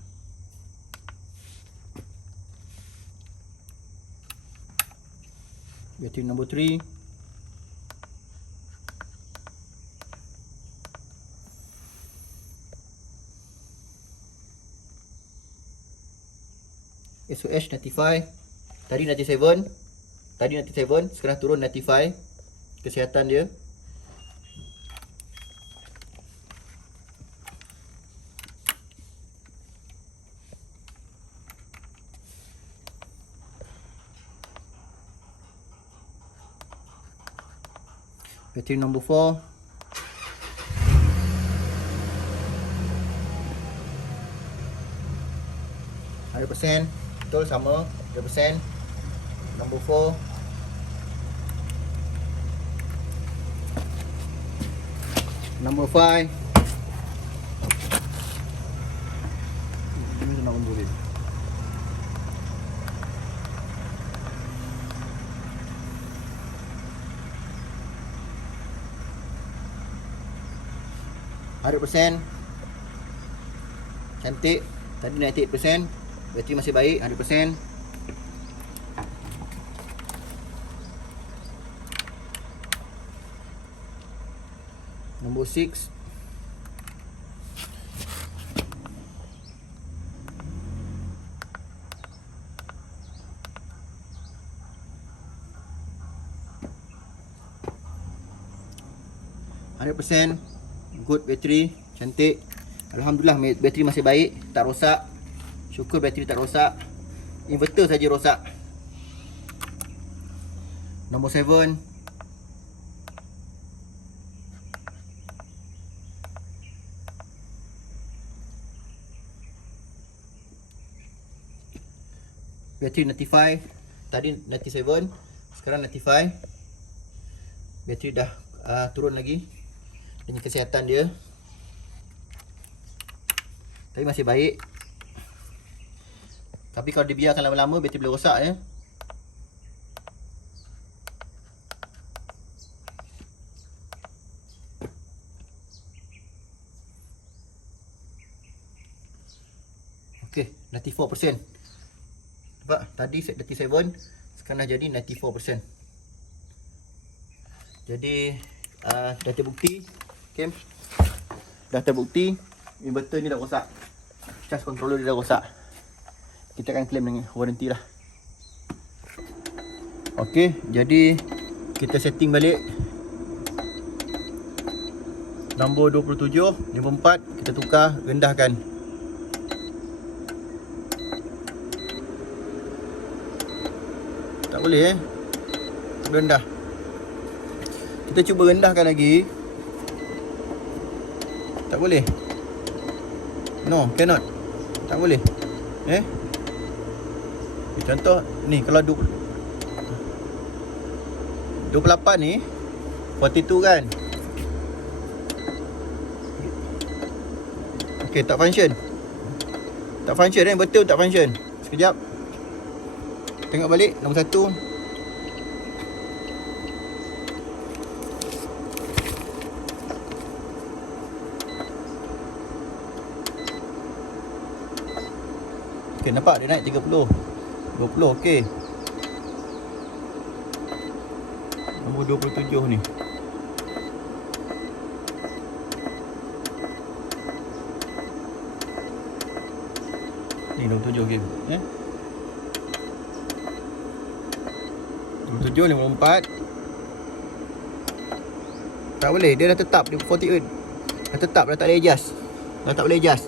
Bateri nombor 3. SOH 95. Tadi 97. Sekarang turun 95. Kesihatan dia. Bateri nombor 4. %, betul sama 100%. Nombor 4. Nombor 5. 100%. Cantik. Tadi 98%. Bateri masih baik, 100%. Nombor 6. Good bateri, cantik. Alhamdulillah bateri masih baik, tak rosak. Syukur bateri tak rosak. Inverter saja rosak. Nombor 7. Bateri 95. Tadi 97, sekarang 95. Bateri dah turun lagi. Ini kesihatan dia. Tapi masih baik. Tapi kalau dibiarkan lama-lama bateri boleh rosak ya. Okey, 94%. Nampak? Tadi 37, sekarang dah jadi 94%. Jadi dah terbukti, okay? Dah terbukti inverter ni dah rosak. Charge controller dia dah rosak. Kita akan claim dengan warranty lah. Okey, jadi kita setting balik. Nombor 27, 54 kita tukar, rendahkan. Tak boleh rendah. Kita cuba rendahkan lagi. Tak boleh. No, cannot. Tak boleh. Contoh ni kalau 28 ni 42 kan. Okey, tak function. Tak function betul tak function. Sekejap. Tengok balik nombor 1. Okey, nampak dia naik 30. 20 okey. Nombor 27 ni. Ni nombor 7 game. 27, 54. Tak boleh, dia dah tetap di 48. Dah tetap, dah tak boleh adjust. Dah tak boleh adjust.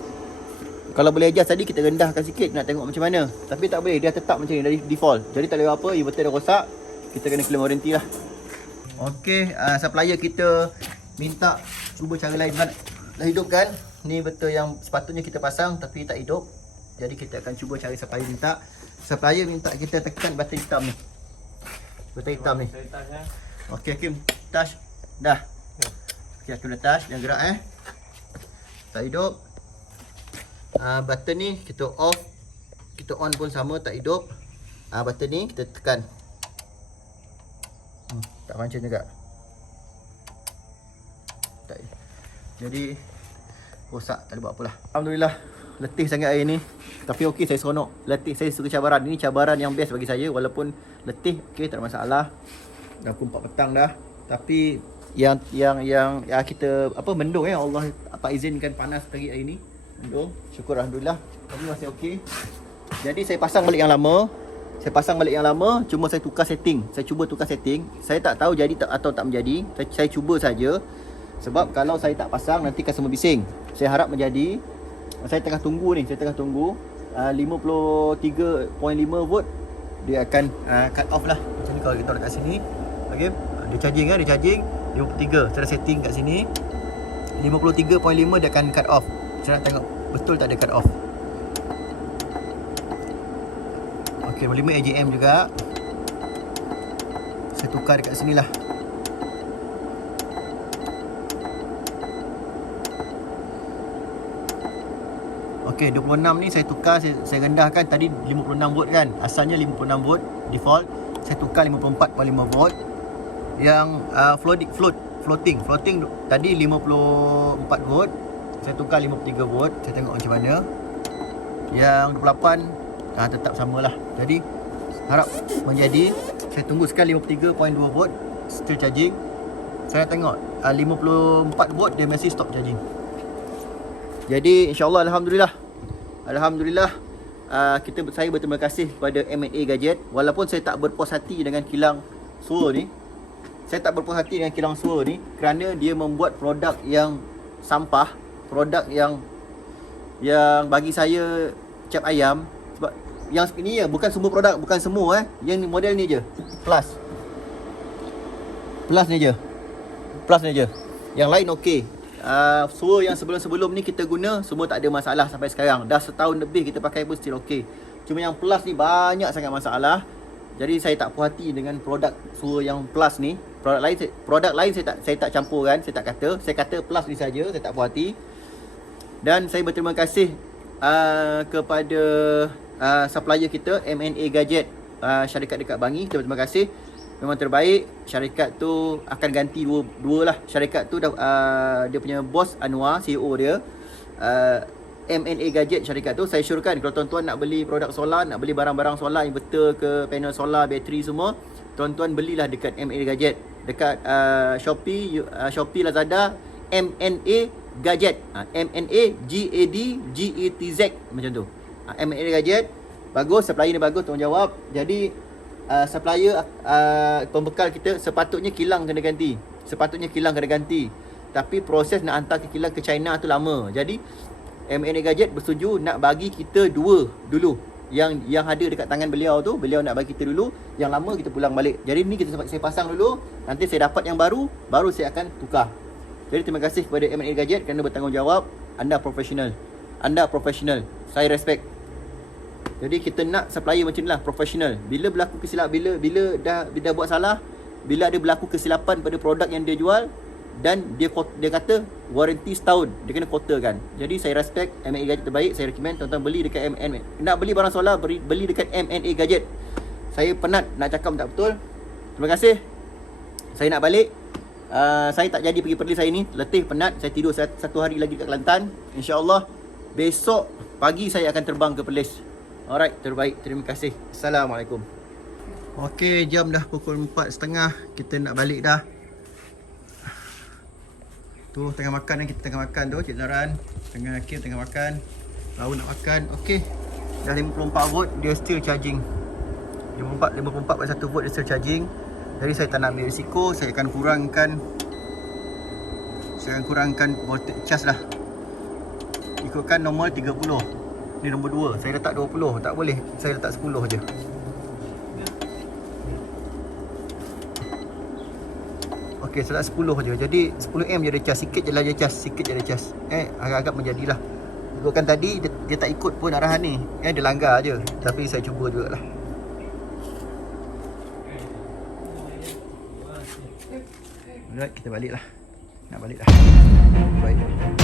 Kalau boleh adjust tadi kita rendahkan sikit nak tengok macam mana. Tapi tak boleh, dia tetap macam ni dari default. Jadi tak boleh apa, inverter dah rosak. Kita kena claim warranty lah. Okey, supplier kita minta cuba cara lain nak hidupkan. Ni betul yang sepatutnya kita pasang tapi tak hidup. Jadi kita akan cuba cari supplier minta. Supplier minta kita tekan button hitam ni. Button hitam ni. Okey, Hakim, touch. Dah. Okey, aku dah touch, jangan gerak Tak hidup. Button ni kita off, kita on pun sama, tak hidup. Button ni kita tekan. Tak function juga. Tak. Jadi rosak, tak ada buat apalah. Alhamdulillah, letih sangat hari ni. Tapi okey, saya seronok. Letih, saya suka cabaran. Ini cabaran yang best bagi saya. Walaupun letih, okey, tak ada masalah. Dah pukul 4 petang dah. Tapi yang kita mendung Allah izinkan panas pagi hari ni. Mendung. Syukur alhamdulillah. Tapi masih okey. Jadi saya pasang balik yang lama. Cuma saya tukar setting. Saya cuba tukar setting. Saya tak tahu jadi atau tak menjadi. Saya cuba saja. Sebab kalau saya tak pasang nanti customer bising. Saya harap menjadi. Saya tengah tunggu ni. 53.5 volt. Dia akan cut off lah. Macam ni kalau kita taruh kat sini. Okey. Dia charging 53. Saya dah setting kat sini. 53.5 dia akan cut off. Saya nak tengok betul tak ada cut off. Okey, 5 AJM juga. Saya tukar dekat sini lah. Okey, 26 ni saya tukar, saya rendahkan. Tadi 56 volt kan. Asalnya 56 volt default. Saya tukar 54.5 volt. Yang floating. Floating tadi 54 volt. Saya tukar 53 volt. Saya tengok macam mana. Yang 28 tetap samalah. Jadi harap menjadi. Saya tunggu sekarang 53.2 volt still charging. Saya tengok 54 volt dia masih stop charging. Jadi insya-Allah alhamdulillah. Alhamdulillah saya berterima kasih kepada M&A Gadget. Walaupun saya tak berpuas hati dengan kilang suara ni. Saya tak berpuas hati dengan kilang suara ni kerana dia membuat produk yang sampah, produk yang bagi saya cap ayam. Sebab yang ini ya, bukan semua produk, bukan semua yang model ni je. Plus ni je. Plus ni je. Yang lain okey. Suara yang sebelum-sebelum ni kita guna semua tak ada masalah sampai sekarang. Dah setahun lebih kita pakai pun still okey. Cuma yang plus ni banyak sangat masalah. Jadi saya tak puas hati dengan produk suara yang plus ni. Produk lain saya tak campurkan, saya tak kata. Saya kata plus ni saja, saya tak puas hati. Dan saya berterima kasih kepada supplier kita M&A Gadget, syarikat dekat Bangi. Kita berterima kasih. Memang terbaik. Syarikat tu akan ganti dua lah. Syarikat tu dah dia punya bos Anwar, CEO dia, M&A Gadget syarikat tu. Saya syorkan kalau tuan-tuan nak beli produk solar, nak beli barang-barang solar, inverter ke, panel solar, bateri semua, tuan-tuan belilah dekat M&A Gadget. Dekat Shopee, Lazada, M&A Gadget. M&A GADGETZ macam tu. M&A Gadget bagus, supplier ni bagus, tanggungjawab. Jadi supplier pembekal kita sepatutnya kilang kena ganti. Tapi proses nak hantar ke kilang ke China tu lama. Jadi M&A Gadget bersetuju nak bagi kita dua dulu. Yang ada dekat tangan beliau tu, beliau nak bagi kita dulu. Yang lama kita pulang balik. Jadi ni saya pasang dulu. Nanti saya dapat yang baru saya akan tukar. Jadi terima kasih kepada M&A Gadget kerana bertanggungjawab. Anda profesional. Saya respect. Jadi kita nak supplier macam inilah, profesional. Bila berlaku kesilapan, bila dah buat salah, bila ada berlaku kesilapan pada produk yang dia jual dan dia kata warranty setahun, dia kena quarterkan. Jadi saya respect M&A Gadget terbaik. Saya recommend tuan-tuan beli dekat M&A. Nak beli barang solar, beli dekat M&A Gadget. Saya penat nak cakap tak betul. Terima kasih. Saya nak balik. Saya tak jadi pergi Perlis hari ni, letih, penat. Saya tidur satu hari lagi dekat Kelantan. InsyaAllah besok pagi saya akan terbang ke Perlis. Alright, terbaik. Terima kasih. Assalamualaikum. Okey, jam dah pukul 4.30. Kita nak balik dah. Tu tengah makan, kita tengah makan tu, Cik Zaran. Hakim tengah makan. Baru nak makan. Okey. Dah 54 volt, dia still charging. 54.1 volt dia still charging. Jadi saya tak nak ambil risiko, saya akan kurangkan voltage charge lah. Ikutkan normal 30. Ni nombor 2. Saya letak 20. Tak boleh. Saya letak 10 je. Okey, saya letak 10 je. Jadi 10 je ada cas. Sikit je lah dia cas. Agak-agak menjadilah. Ikutkan tadi dia tak ikut pun arahan ni. Dia langgar je. Tapi saya cuba jugalah. Alright, kita balik lah. Nak balik dah. Baik.